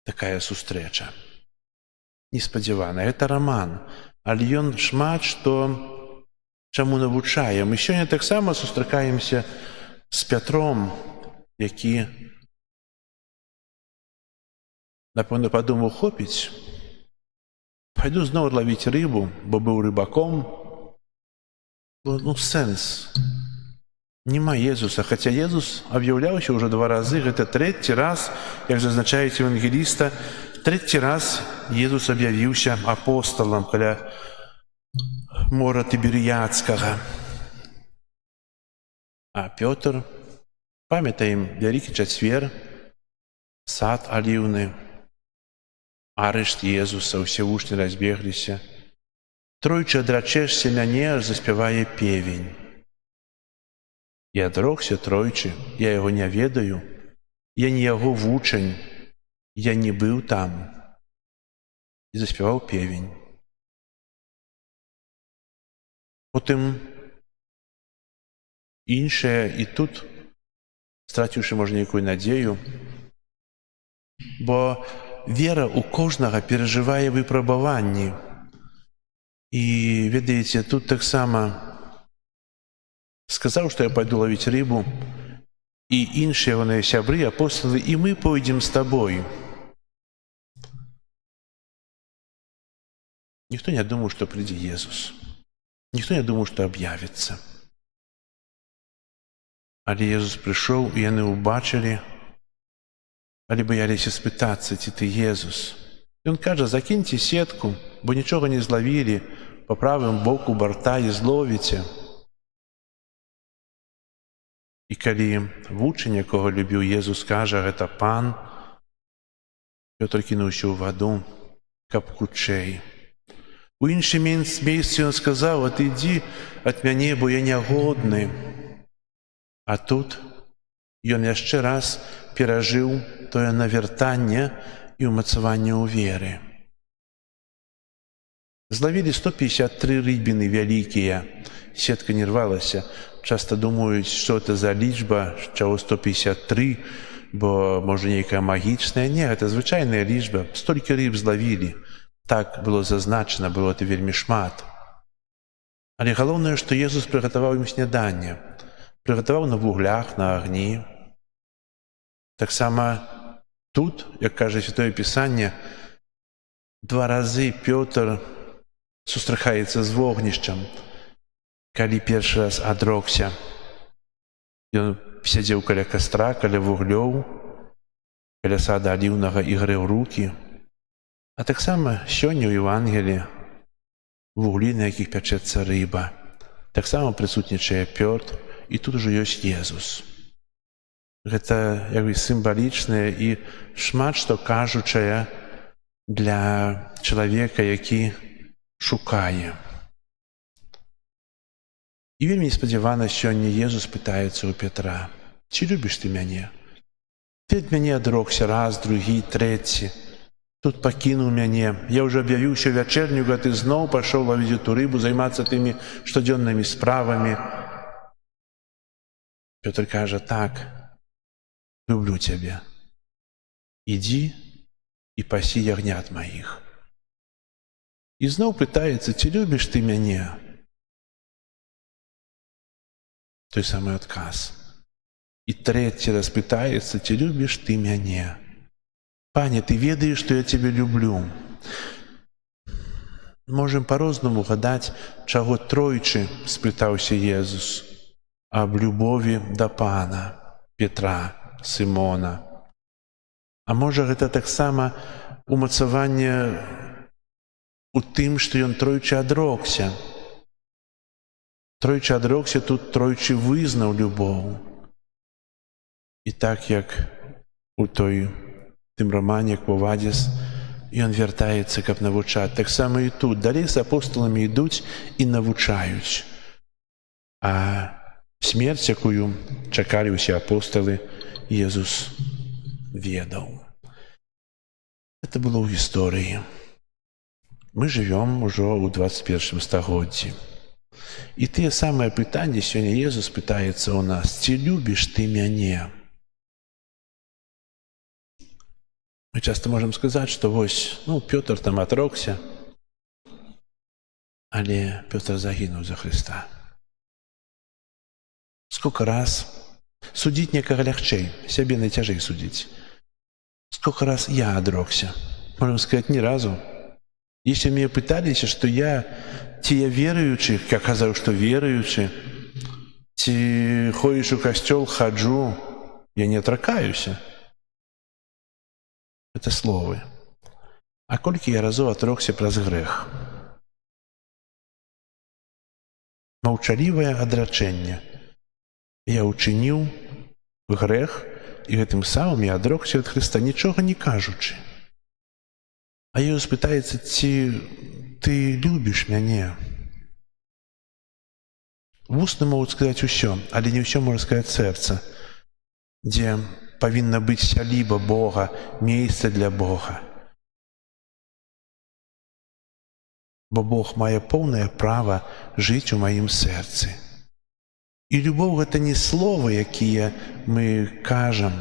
Такая сустрэча неспадзяваная. Гэта раман, але ён шмат што чаму навучае. Мы сёння таксама сустракаемся з Пятром, які, напэўна, падумаў: хопіць, пайду зноў лавіць рыбу, бо быў рыбаком. Сэнс. Нема Езуса, хаця Езус аб'яўляўся ўжо 2 разы, гэта 3-й раз, як зазначаецца евангеліста, 3-й раз Езус аб'явіўся апосталам каля мора Тыберыядскага. А Пётр, памятаем, Вялікі чацвер, сад аліўны, арышт Езуса, усе вучні разбегліся. «Тройчы адрачэшся мяне, аж заспявае певень. І адрокся тройчы, я яго не ведаю, я не яго вучань, Я не быў там. І заспяваў певень. Потым іншае і тут, страціўшы, можа, нейкую надзею, бо вера ў кожнага перажывае выпрабаванні. І, ведаеце, тут таксама сказаў, што я пайду лавіць рыбу, і іншыя ягоныя сябры, апосталы, і мы пойдзем з табой. Ніхто не думаў, што прыйдзе Езус. Ніхто не думаў, што аб'явіцца. Але Езус прыйшоў, і яны ўбачылі, але баяліся спытацца, ці ты Езус. Ён кажа, закіньце сетку, бо нічога не злавілі, па правым боку барта і зловіце. І калі вучань, якога любіў Езус, кажа, гэта пан, Пётр кінуўся ў ваду, каб хутчэй. У іншым месцы ён сказаў, адыдзі ад мяне, бо я нягодны. А тут ён яшчэ раз перажыў тое навяртанне і ўмацаванне ў веры. Злавілі 153 рыбіны вялікія. Сетка не рвалася. Часта думаюць, што гэта за лічба, чаго 153, бо, можа, нейкая магічная. Не, гэта звычайная лічба. Столькі рыб злавілі. Так было зазначана, было это вельмі шмат. Але галоўнае, што Езус прыгатаваў ім сняданне. Прыгатаваў на вуглях, на агні. Таксама тут, як кажа Святое Пісанне, 2 разы Пётр сустракаецца з вогнішчам. Калі першы раз адрокся, ён сядзеў каля кастра, каля вуглёў, каля сада аліўнага і грэў рукі. А таксама сёння ў Евангелі вуглі, на якіх пячэцца рыба. Таксама прысутнічае Пётр, і тут ужо ёсць Езус. Гэта як бы сімвалічнае і шмат што кажучае для чалавека, які шукае. І вельмі неспадзявана сёння Езус пытаецца ў Петра, ці любіш ты мяне? Ты ад мяне адрокся раз, другі, трэці. Тут пакінуў мяне, я ўжо аб'явіўся вячэрню, а ты зноў пайшоў лавіць эту рыбу, займацца тымі штодзённымі справамі. Пётр кажа, так, люблю цябе. Ідзі і пасі ягнят маіх. І зноў пытаецца, ці любіш ты мяне? Той самы адказ. І трэці раз пытаецца, ці любіш ты мяне? Пане, ты ведаеш, што я цябе люблю. Можем па-рознаму гадаць, чаго тройчы спытаўся Езус. Аб любові да пана, Петра, Сымона. А можа, гэта таксама умацаванне у тым, што ён тройчы адрокся. Тройчы адрокся, тут тройчы вызнаў любоў. І так, як у тым рамане, як Повадзіс, ён вяртаецца, каб навучаць. Таксама і тут. Далей з апосталамі ідуць і навучаюць. А смерць, якую чакалі ўсе апосталы, Езус ведаў. Это было ў гісторыі. Мы жывём ужо ў 21 стагоддзі. І тыя самыя пытанні сёння Езус пытаецца ў нас, ці любіш ты мяне? Мы часто можем сказаць, што вось, Пётр там атрокся, але Пётр загінуў за Хрыста. Сколько раз судзіць некага лягчэй, сябе найцяжэй судзіць. Сколько раз я адрокся? Можем сказаць, ні разу. Если меня пыталіся, што ці я веруючы, як казаў, што веруючы, ці ходзіш у касцёл, хаджу, я не атракаюся. Это словы. А колькі я разоў атрокся праз грэх? Маўчалівае адрачэнне. Я учыніў грэх, і гэтым самым я адрокся ад Хрыста, нічога не кажучы. А Езус пытаецца, ці ты любіш мяне? Вусны могуць сказаць усё, але не ўсё можа сказаць сэрца, дзе павінна быць сяліба Бога, месца для Бога. Бо Бог мае поўнае права жыць у маім сэрцы. І любоў — гэта не словы, якія мы кажам.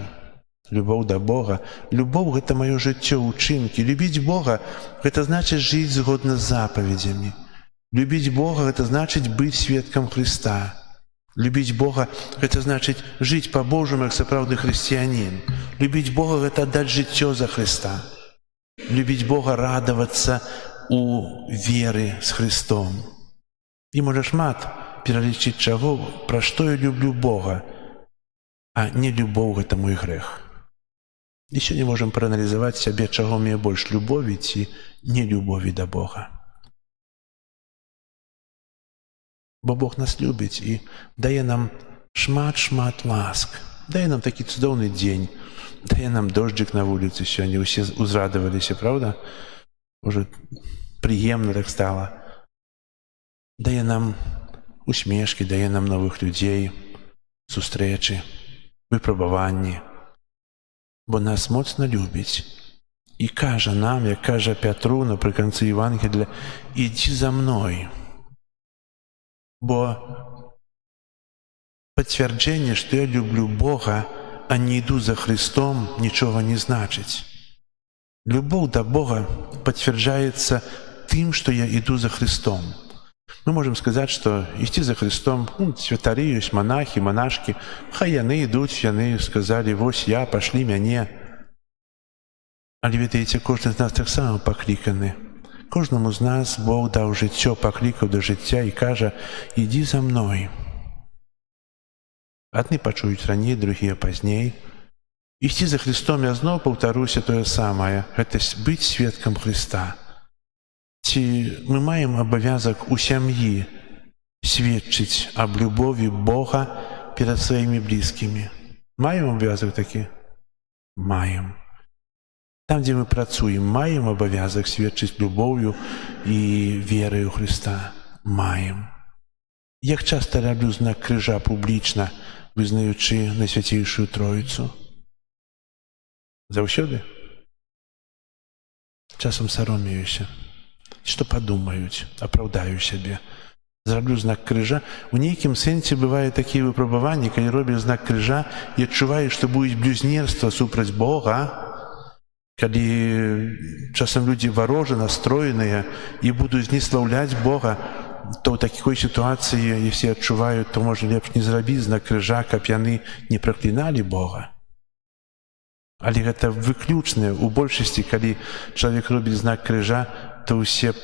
Любоў да Бога. Любоў — гэта маё жыццё, учынкі. Любіць Бога — гэта значыць жыць згодна з запаведзямі. Любіць Бога — гэта значыць быць сведкам Хрыста. Любіць Бога — гэта значыць жыць па-божаму, як сапраўдны хрысціянін. Любіць Бога — гэта аддаць жыццё за Хрыста. Любіць Бога — радавацца у веры з Христом. І можа шмат пералічыць чаго, пра што я люблю Бога, а не любоў — гэта мой грэх. І сёння можам прааналізаваць сябе, чаго мне больш любові ці нелюбові да Бога. Бо Бог нас любіць і дае нам шмат ласк. Дае нам такі цудоўны дзень, дае нам дожджик на вуліцы сёння. Усе узрадаваліся, правда? Уже прыемна так стала. Дае нам усмешкі, дае нам новых людзей, сустрэчы, выпрабаванні. Бо нас моцна любіць. І кажа нам, як кажа Пятру напрыканцы Евангелія: «Ідзі за мной». Бо пацвярджэнне, што я люблю Бога, а не іду за Христом, нічога не значыць. Любоў да Бога пацвярджаецца тым, што я іду за Христом. Мы можам сказаць, што ісці за Христом, святары ёсць, монахі, монашкі, хай яны ідуць, яны сказалі: «Вось я, пашлі мяне». Але ведаеце, кожны з нас таксама пакліканы. Кожнаму з нас Бог даў жыццё, паклікаў да жыцця і кажа: «Ідзі за мной». Адны пачуюць раней, другія пазней. Ісці за Христом, я зноў паўтаруся тое самае, гэта быць сведкам Христа. Ці мы маем абавязак у сям'і сведчыць аб любові Бога перад сваімі блізкімі? Маем абавязак такі? Маем. Там, дзе мы працуем, маем абавязак сведчыць любоўю і верай у Христа? Маем. Як часта раблю знак крыжа публічна, вызнаючы Найсвяцейшую Троіцу? Заўсёды? Часам саромеюся. Што падумаюць, апраўдаю сябе. Зраблю знак крыжа. У нейкім сэнсе бывае такія выпрабаванні, калі робіш знак крыжа і адчуваеш, што будзе блюзнерства супраць Бога, калі часам людзі варожа настроеныя і будуць знеслаўляць Бога, то ў такой сітуацыі, если адчуваюць, то можа лепш не зрабіць знак крыжа, каб яны не пракліналі Бога. Але гэта выключнае. У большасці, калі чалавек робіць знак крыжа, то ўсе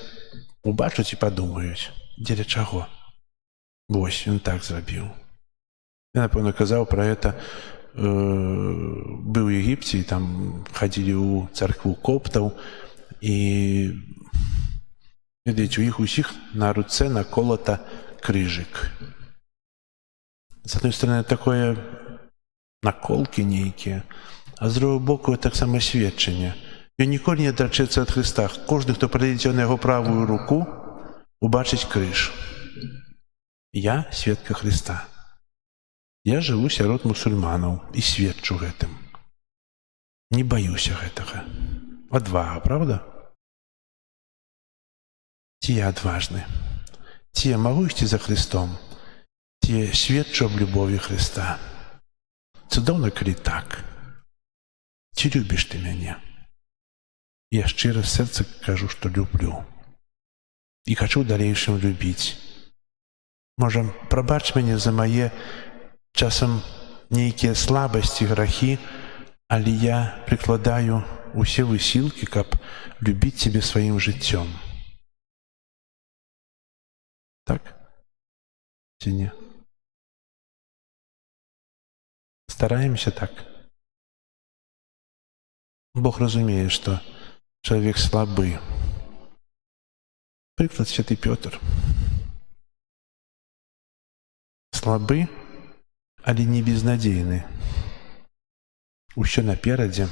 убачаць і падумаюць: дзеля чаго? Вось, ён так зрабіў. Я, напэўна, казаў пра гэта, быў у Егіпце, і там хадзілі ў царкву коптаў, і ведаеце, у іх усіх на руцэ наколата крыжык. З адной стороны, такое наколкі нейкія, а з другого боку, таксама сведчанне. Ён ніколі не адрачэцца ад Христа. Кожны, хто прыйдзе на яго правую руку, убачыць крыж. Я сведка Христа. Я жыву сярод мусульманаў і сведчу гэтым. Не баюся гэтага. Адвага, правда? Ці я адважны? Ці я магу ісці за Христом? Ці я сведчу аб любові Христа? Цудоўна, калі так. Ці любіш ты мяне? Я шчыра з сэрца кажу, што люблю. І хачу ў далейшым любіць. Можа, прабач мяне за мае часам нейкія слабасці, грахі, але я прыкладаю усе высілкі, каб любіць цябе сваім жыццём. Так? Ці не? Стараемся так? Бог разумее, што чалавек слабы. Прыклад святы Пётр. Слабы, але не безнадзейны. Усё наперадзе,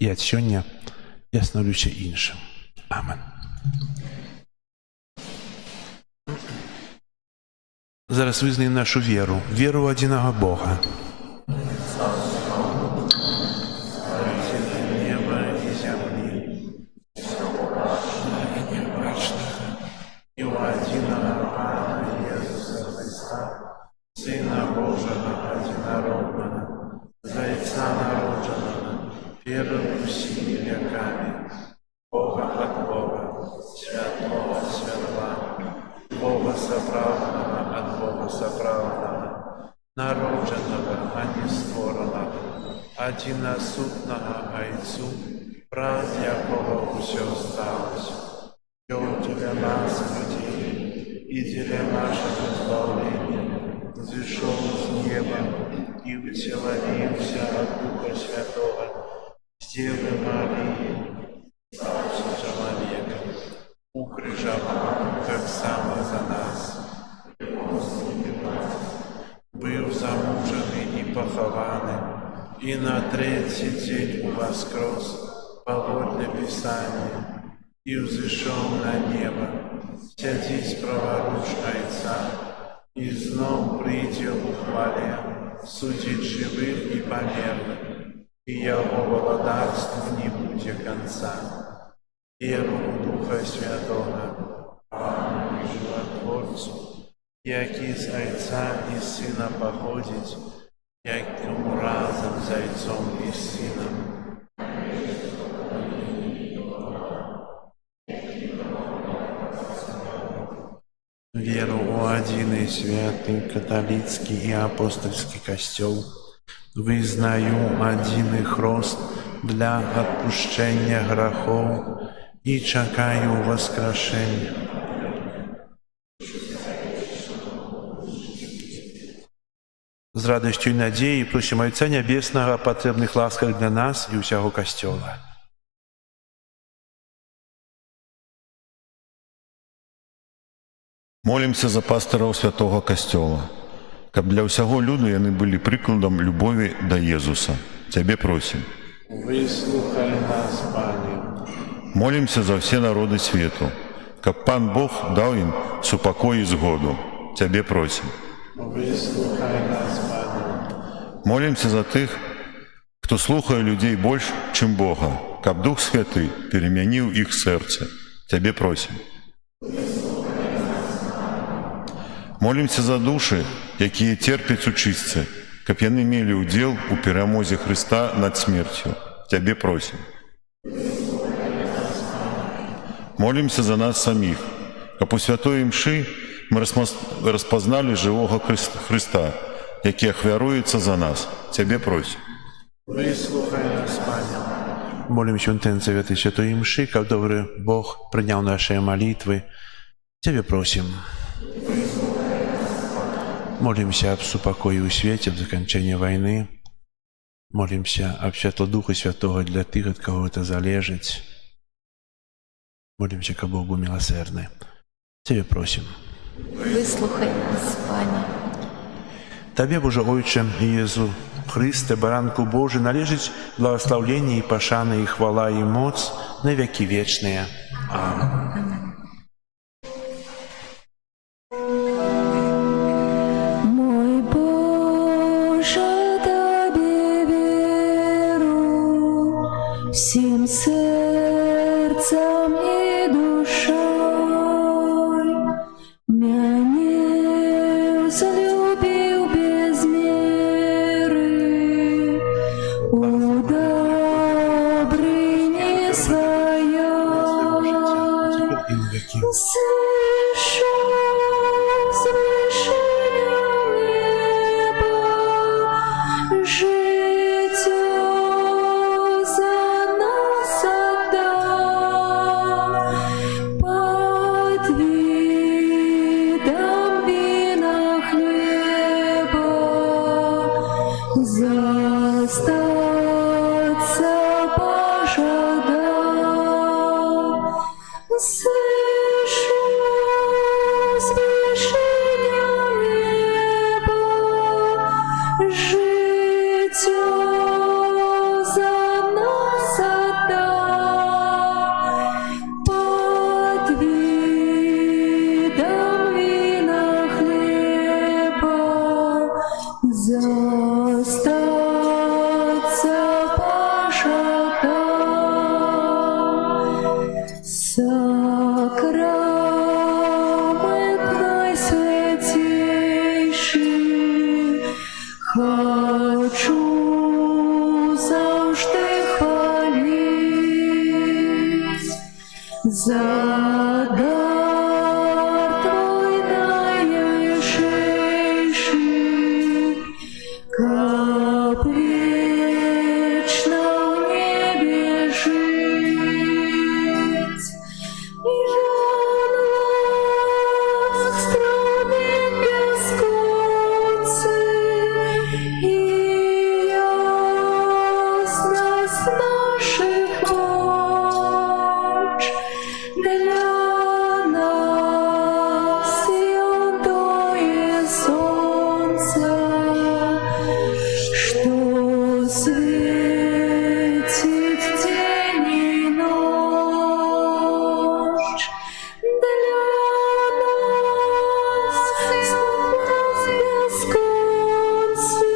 і ад сёння я станаўлюся іншым. Амен. Зараз вызнаем нашу веру, веру ў адзінага Бога. Бога, святого святла, Бога соправдного от Бога соправдного, народженного, а не створенного, одиносутного Айцу, прав якого все сталось, и для нас, людей, и для нашего избавления, взошел с неба и утеловился от Духа Святого, с Девы Марии, стался человеком, укрыжован, как сам за нас, был замужен и похован, и на третий день воскрес, поводле Писания, и взошел на небо, сядись праворуч Отца, и знов придет в хвале, судить живых и померных, и его владарству не будет конца. Веру в Духа Святого, и Животворцу, який з Отца и Сына походить, якому разом з Отцом и Сыном. Веру у один и святый католицкий и апостольский костел, вызнаю один их рост для отпущения грехов и чекаю воскрешения. З радостью и надеей просим Отца Небесного о потребных ласках для нас и всего Костела. Молімся за пастыраў святого касцёла, каб для ўсяго люду яны былі прыкладам любові да Езуса. Цябе просім. Выслухай нас, Пане. Молімся за все народы свету, каб Пан Бог даў ім супакой і згоду. Цябе просім. Выслухай нас, Пане. Молімся за тых, хто слухае людзей больш, чым Бога, каб Дух Святы перамяніў іх сэрца. Цябе просім. Молімся за душы, якія терпяць у чыстцы, каб яны мелі ўдзел у перамозе Хрыста над смерцю. Цябе просім. Молімся за нас саміх, каб у святой імшы мы распазналі жывога Хрыста, які ахвяруецца за нас. Цябе просім. Выслухай нас, Пане. Молимся в ten святой святой мши, как добрый Бог принял наши молитвы. Тебе просим. Молимся об супокое и свете, об закончении войны. Молимся об Святло Духа Святого для тех, от кого это залежит. Молимся к Богу милосердный. Тебе просим. Вислухай нас, Пане. Тебе, Боже Отче, Иезу Христе, Баранку Божий, належить благословление и пошана, и хвала, и моц на веки вечные. Аминь. Мой Боже, Тебе веру всем сердцем и душой. Меня взлюбил без меры, у добрыни своей. И на веки. Слышу свыше неба, житё за нас отдал, под видом вина хлеба застаться пожадал. Слышу свыше неба, житё за нас отдал, под видом вина хлеба застаться пожадал. Сакрамент найсвятейший, хочу завжди хвалить за дар Твой наишейший, как вечно в небе жить. Ян ластрубит бесконцы, и ясность наших ночь для нас святое солнце, что светит день и ночь. Для нас свет бесконцы,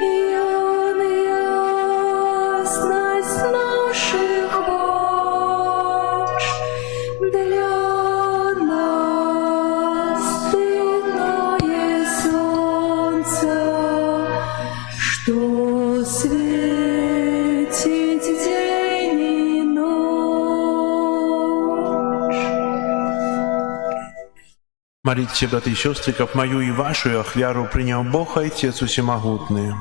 ян ясность наших ночь. Для нас светлое солнце, что светит день и ночь. Молитесь, братья и сестры, как мою и вашу ахвяру принял Бог, Отец Всемогутный.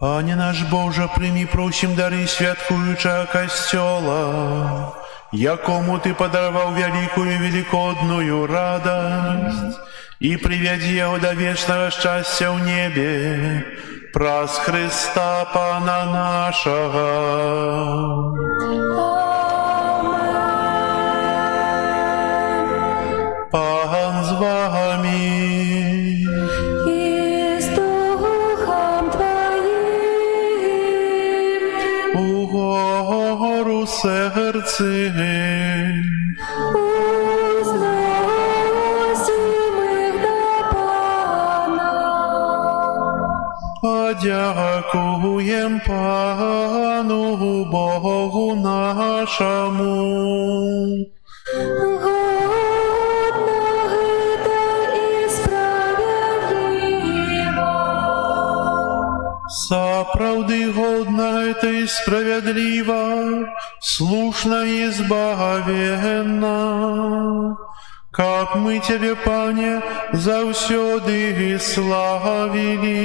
Пане наш Боже, прими, просим, дары святкуюча костела, якому Ты подаровал великую великодную радость, и приведи его до вечного счастья в небе, праз Христа Пана нашего. Пан з вами. И с Духом Твоим Угору серці, узносим их до Пана. подякуєм Пану Богу нашому. Годно это и справедливо. Справді годна это и справедливо, слушна и избавенна. Как мы Тебе, Пане, завсёды славили,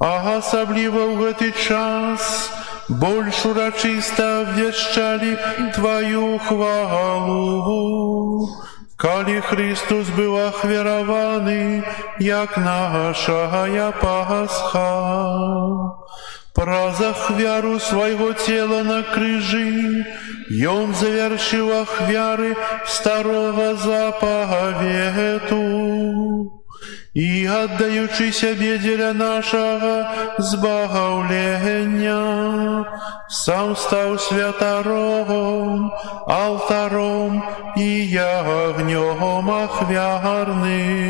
а особливо в этот час больш урочисто вещали Твою хвалу. Коли Христос был охверованный, як нашая Пасха, праз ахвяру своего тела на крыжи, и Он завершил ахвяры старого заповету, и, отдаючи себе для нашего збавления, сам стал святором, алтаром и ягнем ахвярным.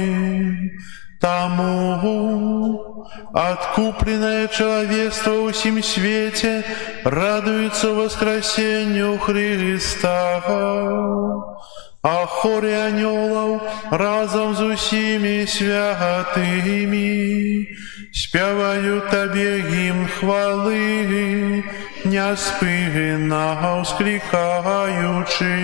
Тому откупленное человечество в всем свете радуется воскресению Христа. А хоре анёлов разом с усими святыми спевают Тебе гимн хвалы, неспынно воскликаючи.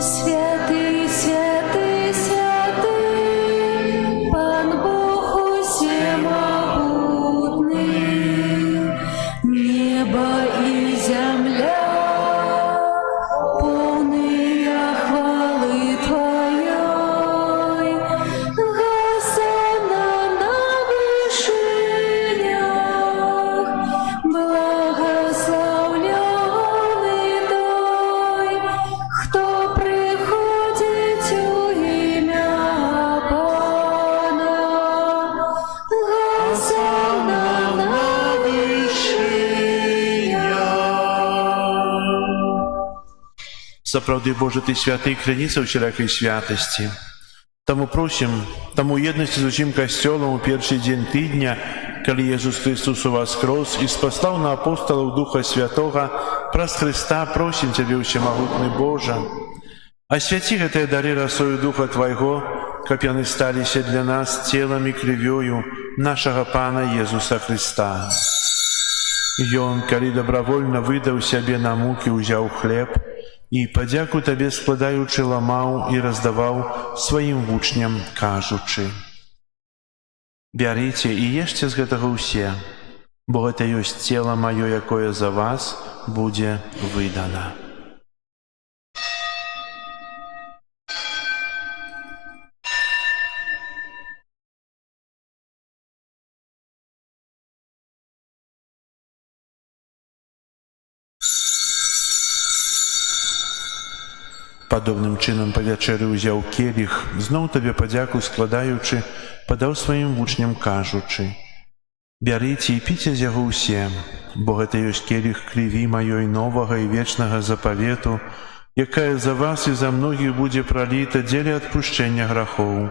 Святый, святый, святый, Пан Бог всемогутный, небо и земля полные хвалы Твоей. Госанна на вышинях, благословленный той, кто приходит у имя Пана. Госанна на Заправды Боже, Ты святый, храница всякой святости. Тому просим, тому єдності з усім костьолом у перший день тижня калі Езус Христос уваскрос і спаслаў на апостолаў Духа Святога, праз Христа просім Цябе, усемагутны Божа, асвяці гэтыя дары расою Духа Твайго, каб яны сталіся для нас целам і крывёю нашага Пана Езуса Христа. Ён, калі добравольна выдаў сябе на мукі, узяў хлеб і, падзяку Табе складаючы, ламаў і раздаваў сваім вучням, кажучы: «Бярыце і ешце з гэтага ўсе, бо гэта ёсць цела маё, якое за вас будзе выдана». Падобным чынам па вячэры ўзяў келіх, зноў Табе падзяку складаючы, падаў сваім вучням, кажучы: «Бярыце і піце з яго ўсе, бо гэта ёсць келіх крыві маёй новага і вечнага запавету, якая за вас і за многіх будзе праліта дзеля адпушчэння грахоў.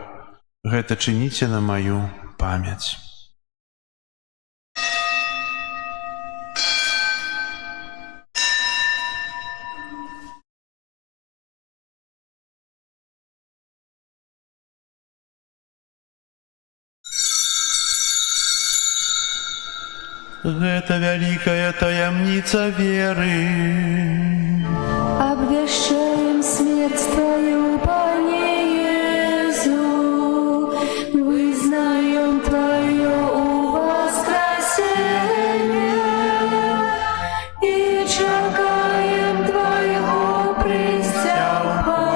Гэта чыніце на маю памяць». Гэта вялікая таямніца веры. Обвещаем смерть Твою, Пане Иису, вызнаем Твое воскресение и чекаем Твоего престяпания.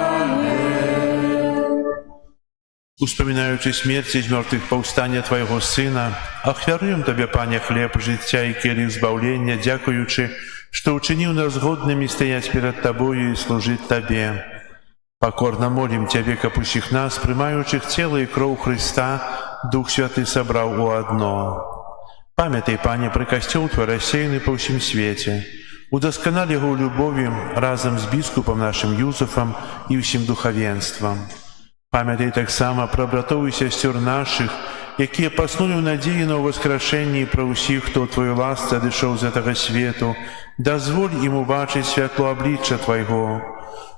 Успамінаючы смерці з мёртвых паўстання Твайго Сына, ахвяруем Табе, Пане, хлеб жыцця і келіх збаўлення, дзякуючы, што ўчыніў нас годнымі стаяць перад Табою і служыць Табе. Пакорна молім Цябе, каб усіх нас, прымаючых цела і кроў Хрыста, Дух Святы сабраў у адно. Памятай, Пане, пра касцёл Твой рассеяны па ўсім свеце. Удасканал яго ў любові разам з біскупам нашым Юзафам і ўсім духавенствам. Памятай таксама пра братоў і сясцёр нашых, якія паснулі ў надзеі на ўваскрашэнні, і пра ўсіх, хто ў Твоёй ласцы адышоў з гэтага свету. Дазволь ім убачыць святло аблічча Твайго.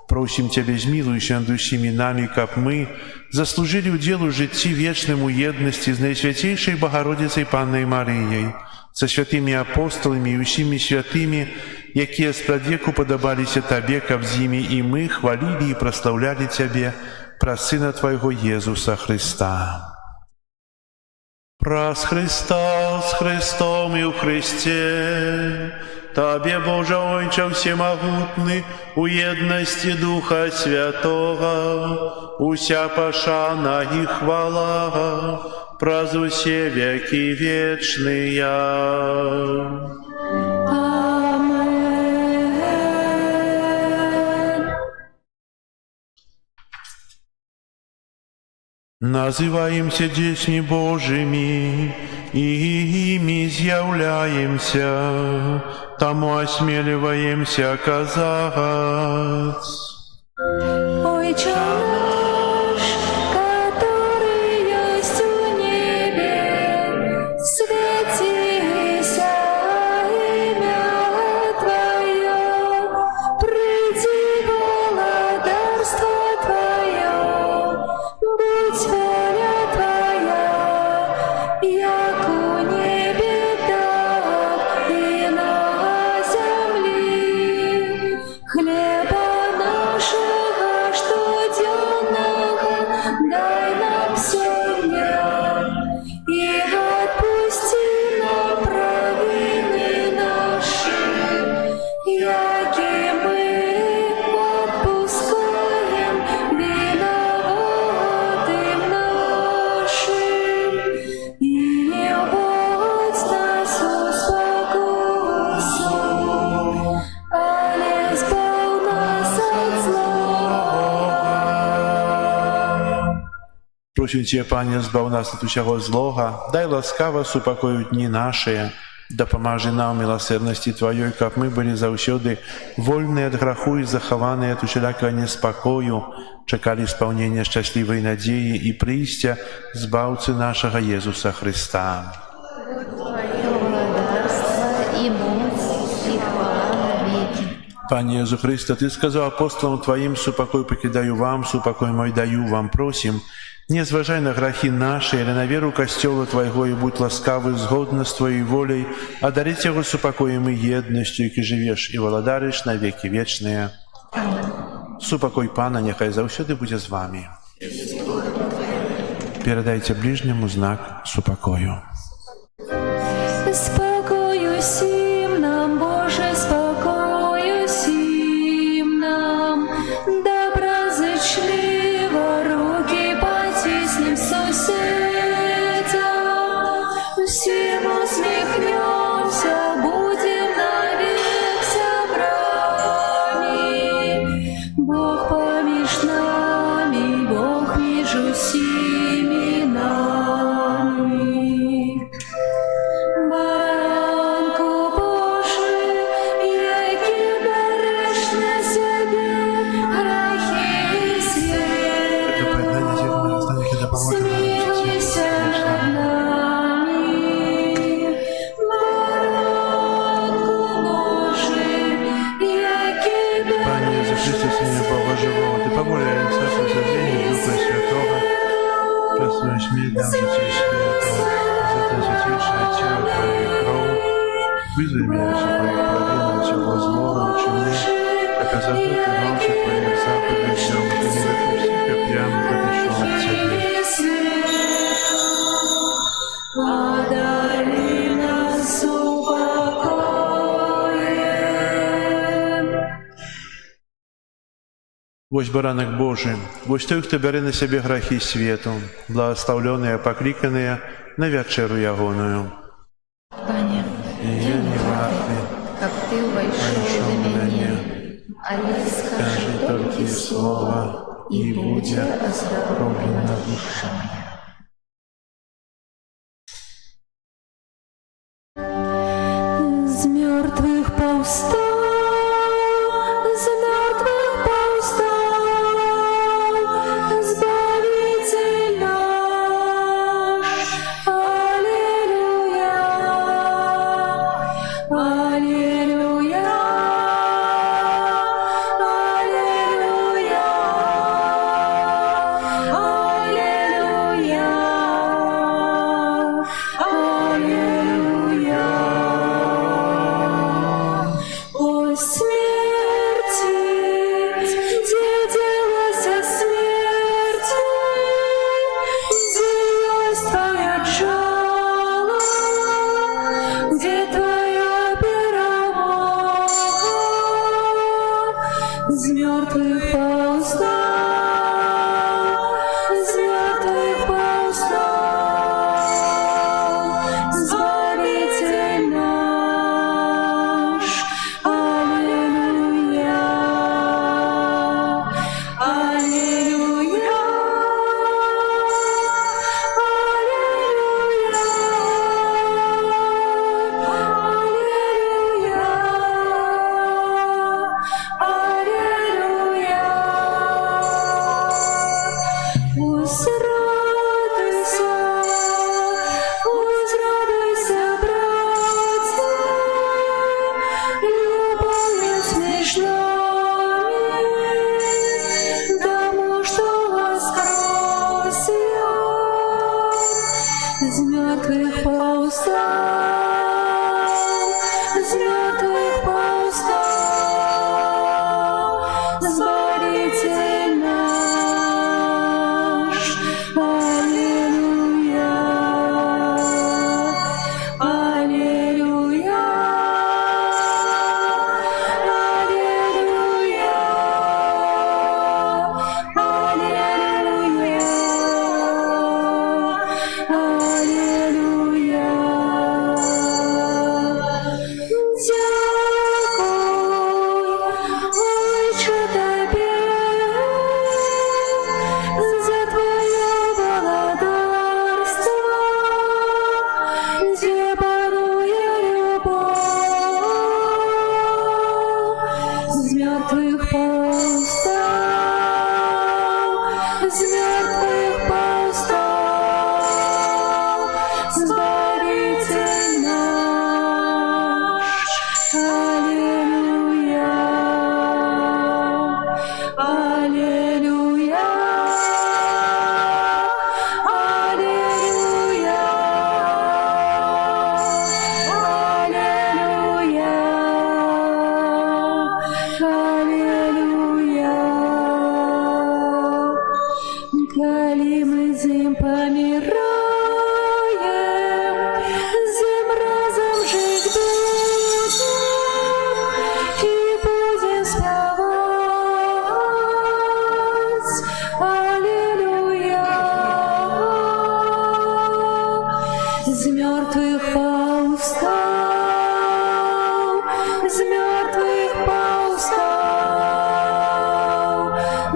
Просім Цябе, змілуйся над усімі намі, каб мы заслужылі ўдзел у жыцці вечным у еднасці з Найсвяцейшай Багародзіцай Паннай Марыяй, са святымі апостоламі і усімі святымі, якія спрадвеку падабаліся Табе, каб з імі і мы хвалілі і праслаўлялі Цябе праз Сына Твайго Езуса Христа. Праз Христа, з Христом і ў Христе, Табе, Божа Ойча всемагутны, у еднасці Духа Святога, уся пашана і хвала праз усе векі вечныя. Называемся дзецьмі Божымі і імі з'яўляемся, таму асмеліваемся казаць: Отче наш, который есть в небе, светися имя Твое, приди владарство Твое, будь воля Твоя, як у небе, так и на земле. Хлеба нашего штоденного дай нам сегодня, и отпусти нам провины наши, яки мы отпускаем виноватым нашим, и не вводь нас в спокусу, але избавь нас от зла. Просім Цябе, Пане, збаў нас ад усяго злога, дай ласкава супакою дні нашыя, дапамажы нам міласэрнасці Тваёй, каб мы былі заўсёды вольныя ад граху і захаваныя ад усялякага неспакою, чакалі спаўнення шчаслівай надзеі і прыйсця збаўцы нашага Езуса Христа. Твое владарство и мощь, и хвала навеки. Panie Jezu Chryste, Ty сказал апостолам Твоим, супокой покидаю вам, супокой мой даю вам, просим, не зважай на грехи наши или на веру Костела Твоего, и будь ласкавы згодно с Твоей волей, одарить его супокоем и едностью, и живешь, и владариш на веки вечные. Супокой Пана, нехай завсёды будет с вами. Передайте ближнему знак супокою. Спокою сим нам, Боже, спокою сим нам, доброзычливо руки потиснем соседям, всем усмехнемся, будем навек собрани. Бог помеж нами, Бог между сими нами. Баранку Божий, який береш на себе грехи і світ, смилуйся над нами. Баранку Божий, який Panie Jezu Chryste, Synie Boga żywого, Ty pomówiaj za przesadzenie Ducha Świętego, przez swoją śmierć nam życie święto, za ten świętejsze ciało Twoje krwi, wyzwij mnie, że Twoje prawienie ciało złego uczyni, jak zarzuty mączy Twoich zapowiedzi, że nie wypuści piam, wyszło od Ciebie. Одари нас упокоем. Вось баранок Божий, вось той, хто бере на себе грехи свету, благословленные, покликанные на вечеру ягоную. Пане, И я не варты, как ты войшел Войшов до до меня, меня. але скажи Скажи только только слово, слово, и и будет будет оздоровлена душа моя. З мертвых повстал, з мертвых повстал, Збавитель наш. Аллилуйя, аллилуйя, аллилуйя, аллилуйя, аллилуйя. О смерти, где делась смерть, где есть твоя жало, где твоя перемога, с мертвых повстал, с мертвых повстал, Збавитель наш. Аллилуйя, аллилуйя, аллилуйя, аллилуйя. Возрадуйся, возрадуйся, братья, любовью смешной, тому, что воскрес с мертвых повстал, с мертвых повстал, Збавитель наш. Аллилуйя, аллилуйя, аллилуйя, аллилуйя, аллилуйя. Дякую, Отче, Тебе за Твое благодарство, где панує любовь, с мертвых повстал, с мертвых повстал, Збавитель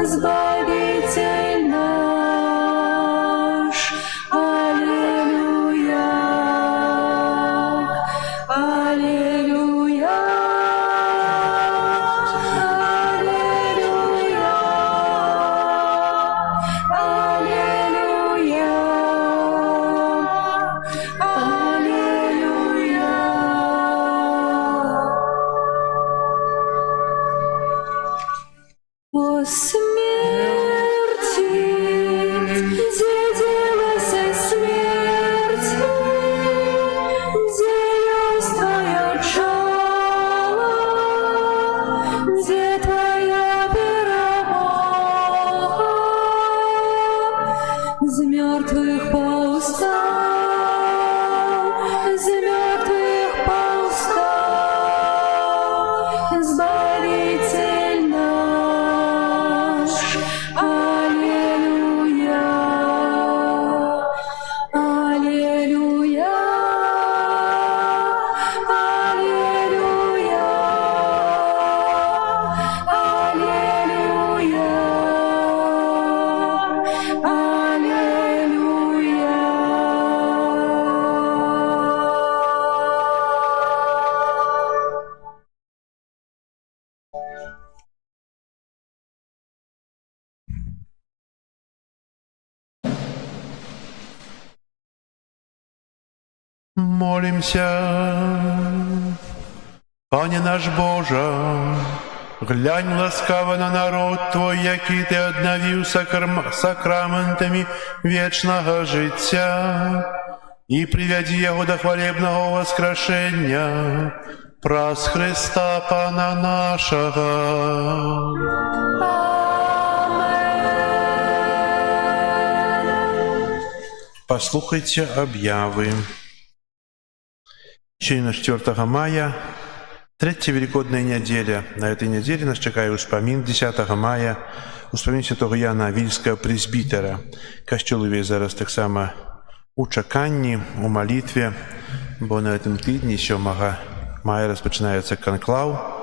Избавитель наш. Аллилуйя, аллилуйя, аллилуйя, аллилуйя, аллилуйя. О смерти, где делась смерть, где есть твое жало, где твоя перемога, из мертвых повстал, из мертвых повстал, Избавитель наш. Аллилуйя, аллилуйя, аллилуйя, аллилуйя, аллилуйя. Молимся. Пане наш Боже, глянь ласкаво на народ Твой, який Ти однавів сакраментами вечного життя, і приведи його до хвалебного воскрешення праз Христа Пана нашого. Послухайте объявы. Сегодня 4 мая, третья Великодная неделя. На этой неделе нас чекає успомин 10 мая, успомин святого Яна Вільського пресбітера. Костюл увесь зараз так само у чеканні, у молитві, бо на этом тижні 7 мая розпочинається конклав,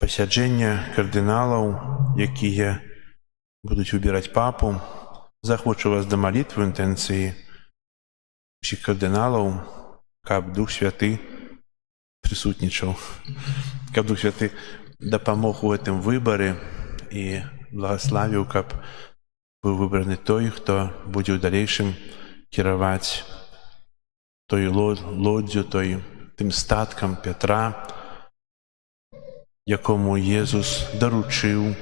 посядження кардиналів, які будуть вибирати папу. Захочу вас до молитвы інтенції всіх кардиналів, каб Дух Святый присутнічав, каб Дух Святый допомог у этом виборі і благословив, каб був вибраний той, хто буде в дальнейшем керувати тою лоддю, тим статком Петра, якому Єсус доручив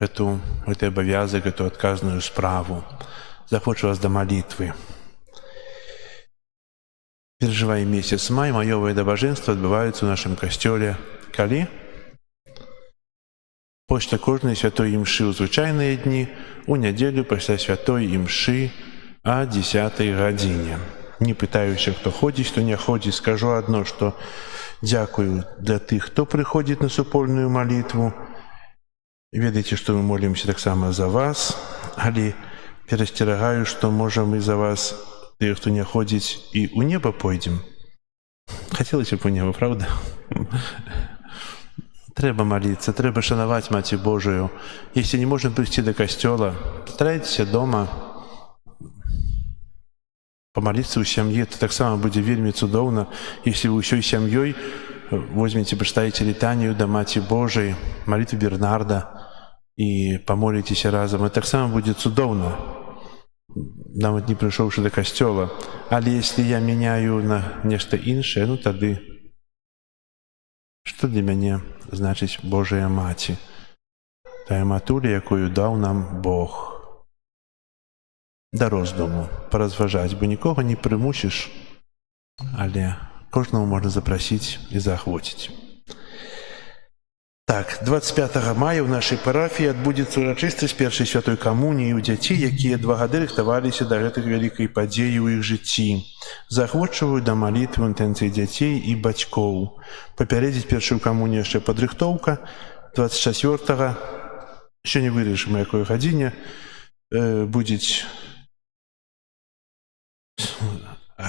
этот обов'язок, эту отказную справу. Захочу вас до молитвы. Переживая месяц май, майовое добоженство отбывается в нашем костеле. Калі? Після кожної святої імши у звичайні дні, у неділю після святої імши о 10 годині. Не питаюся, хто ходить, хто не ходить. Скажу одно, що дякую для тих, хто приходить на супольную молитву. Ведайте, что мы молимся так само за вас, але перастерагаю, что можем и за вас, те, кто не ходит, и у неба пойдем. Хотелось бы у неба, правда? Треба молиться, треба шановать Маті Божию. Если не можем прийти до костела, старайтесь дома помолиться у сям'і. Это так само будет вельми цудоўна, если вы усёй сям'ёй возьмете, прочитаете летанию до Маті Божией, молитву Бернарда, и помолитесь разом. Это так само будет цудоўна, нават не пришёўшы до костела. Але если я меняю на нешта іншае, ну тады што для мяне значыць Божая Маці? Тая матуля, якую даў нам Бог. Да роздуму, паразважаць, бо нікога не прымусіш, але кожнаму можна запрасіць і заахвоціць. Так, 25 мая ў нашай парафіі адбудзецца ўрачыстасць першай святой камуніі ў дзяцей, якія 2 гады рыхтаваліся да гэтай вялікай падзеі ў іх жыцці. Заахвочваю да малітвы інтэнцыі дзяцей і бацькоў. Папярэдзіць першую камунію яшчэ падрыхтоўка. 24-го, ще не вырашым, у якой гадзіне, будзе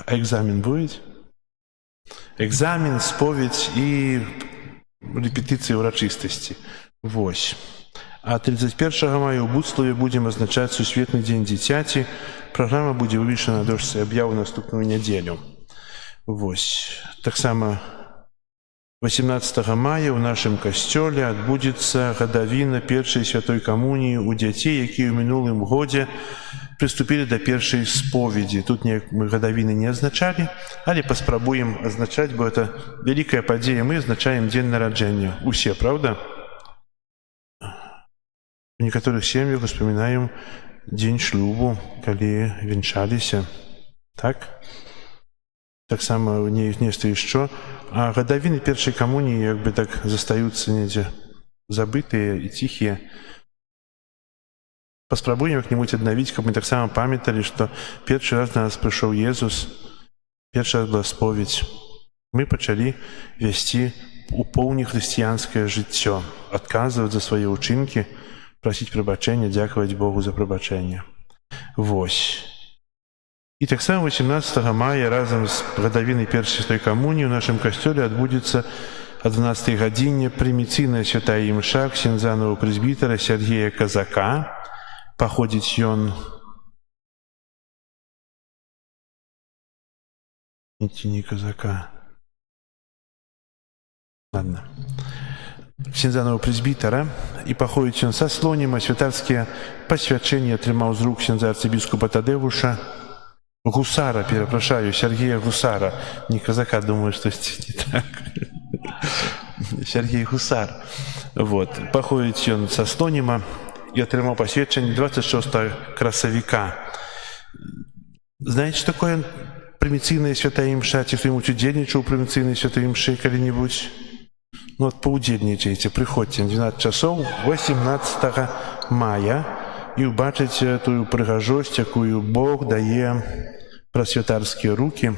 экзамен будет. Экзамен, споведь і рэпетыцыі ўрачыстасці. Вось. А 31 мая ў Буцлаве будзем адзначаць сусветны дзень дзіцяці. Праграма будзе вывешана на дошцы аб'яў наступную нядзелю. Вось. Таксама 18 мая ў нашым касцёле адбудзецца гадавіна першай святой камуніі ў дзяцей, якія ў мінулым годзе прыступілі да першай споведзі. Тут мы гадавіны не адзначалі, але паспрабуем адзначаць, бо это вялікая падзея. Мы адзначаем дзень нараджэння. Усе, правда? У некаторых сем'ях успамінаем дзень шлюбу, калі вянчаліся. Так? Таксама нешта яшчэ. А гадавіны першай камуніі як бы так застаюцца недзе забытыя і ціхія. Паспрабуем як-небудзь аднавіць, каб мы таксама памяталі, што першы раз на нас прыйшоў Езус, першы раз была споведь. Мы пачалі весці у поўні хрысціянскае жыццё, адказваць за свае ўчынкі, прасіць прабачэння, дзякаваць Богу за прабачэнне. Вось. І таксама 18 мая разам з гадавінай першай святой камуніі ў нашым касцёле адбудзецца о 12 гадзіне прыміцыйная святая імша ксяндза прэзбітара Сергея Казака. Паходзіць ён не Казака. Ладно. Ксяндза прэзбітара, і паходзіць ён са Слоніма. Святарскія пасвячэнні атрымаў з рук ксяндза арцыбіскупа Тадеуша Гусара, перапрашаю, Сергея Гусара. Не Казака, думаю, штосьці не так. Сергей Гусар. Вот. Паходзіць ён са Слоніма і атрымаў пасведчанне 26 красавіка. Знаеце, што такое прыміцыйная святая імша? Ці хто-нибудь удзельнічаў у прыміцыйнай святой імшы калі-небудзь? Ну, от паўдзельнічайце, прыходзьце 12 часоў 18 мая і ўбачыце тую прыгажосць, якую Бог дае праз святарскія рукі,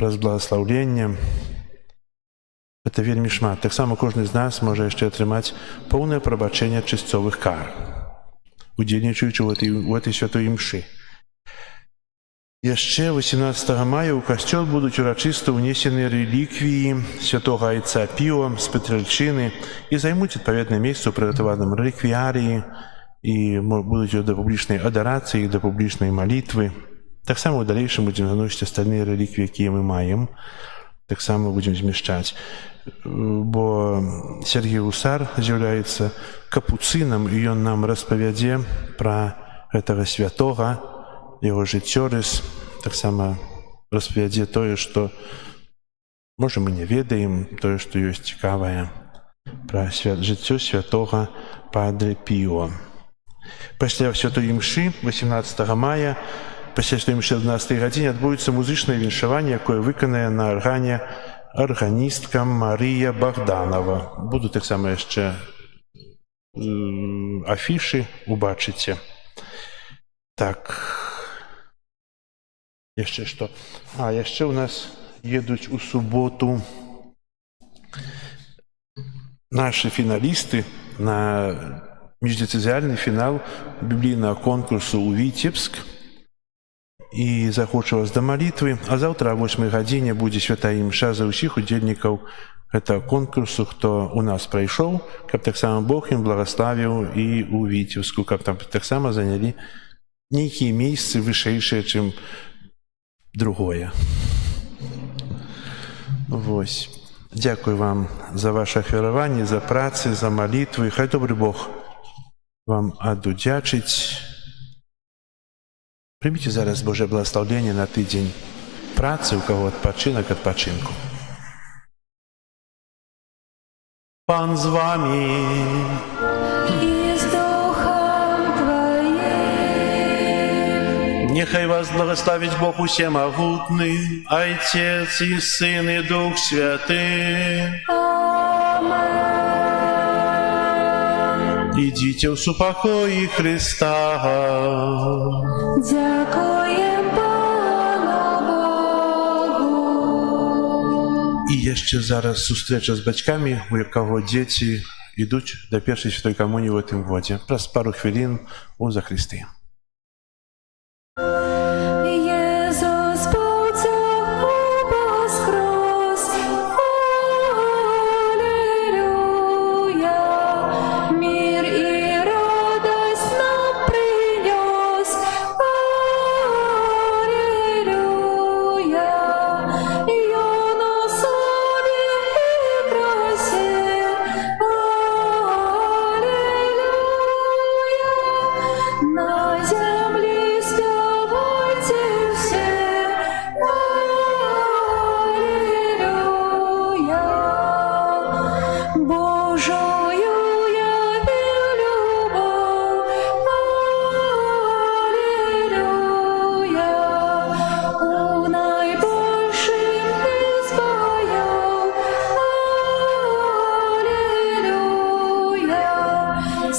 праз благаслаўленне. Это вельмі шмат. Таксама кожны з нас можа яшчэ атрымаць поўнае прабачэнне чысцовых кар, удзельнічаючы ў этой святой імшы. Яшчэ 18 мая ў касцёл будуць урачыста ўнесены рэліквіі святога айца Піо з Петральчыны і займуць адпаведнае месца ў прыгатаваным рэліквіярыі і будуць да публічнай адарацыі, да публічнай малітвы. Таксама ў далейшым будзем заносіць астальныя рэліквіі, якія мы маем. Таксама будзем змяшчаць. Бо Сергей Гусар з'яўляецца капуцынам, і ён нам распавядзе пра гэтага святога, яго жыццёрыс, таксама распавядзе тое, што можа мы не ведаем, тое, што ёсць цікавае пра жыццё святога Падре Піо. Пасля святой імшы 18 мая, пасля святой імшы 11 гадзіне адбудзецца музычнае віншаванне, якое выканае на аргане арганістка Марыя Богданова. Буду таксама яшчэ афішы, убачыце. Так. Яшчэ што? Яшчэ ў нас едуць у суботу нашы фіналісты на міждыцыяльны фінал біблійнага конкурсу ў Віцебск. І захочу вас да малітвы. А заўтра о 8 гадзіне будзе святая імша за ўсіх удзельнікаў гэтага конкурсу, хто у нас прайшоў, каб таксама Бог ім благаславіў і ў Віцебску, каб там таксама занялі нейкія месцы вышэйшыя, чым другое. Вось. Дзякую вам за ваше ахвяраванне, за працы, за малітвы. Хай добры Бог вам адудзячыць. Прыміце зараз Божае благаслаўленне на тыдзень працы, у каго адпачынак, адпачынку. Пан з вамі. И с Духом Твоим. Нехай вас благословить Бог усемогутный, Отец и Сын и Дух Святый. Идите в супокои Христа. Дякуем Пану Богу. І яшчэ зараз сустрэча з бацькамі, у якаго дзеці ідуць да першай святой камуніі ў гэтым годзе. Праз пару хвілін у захрысты. Jezus po cały воскрес. Аллилуйя.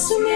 смерть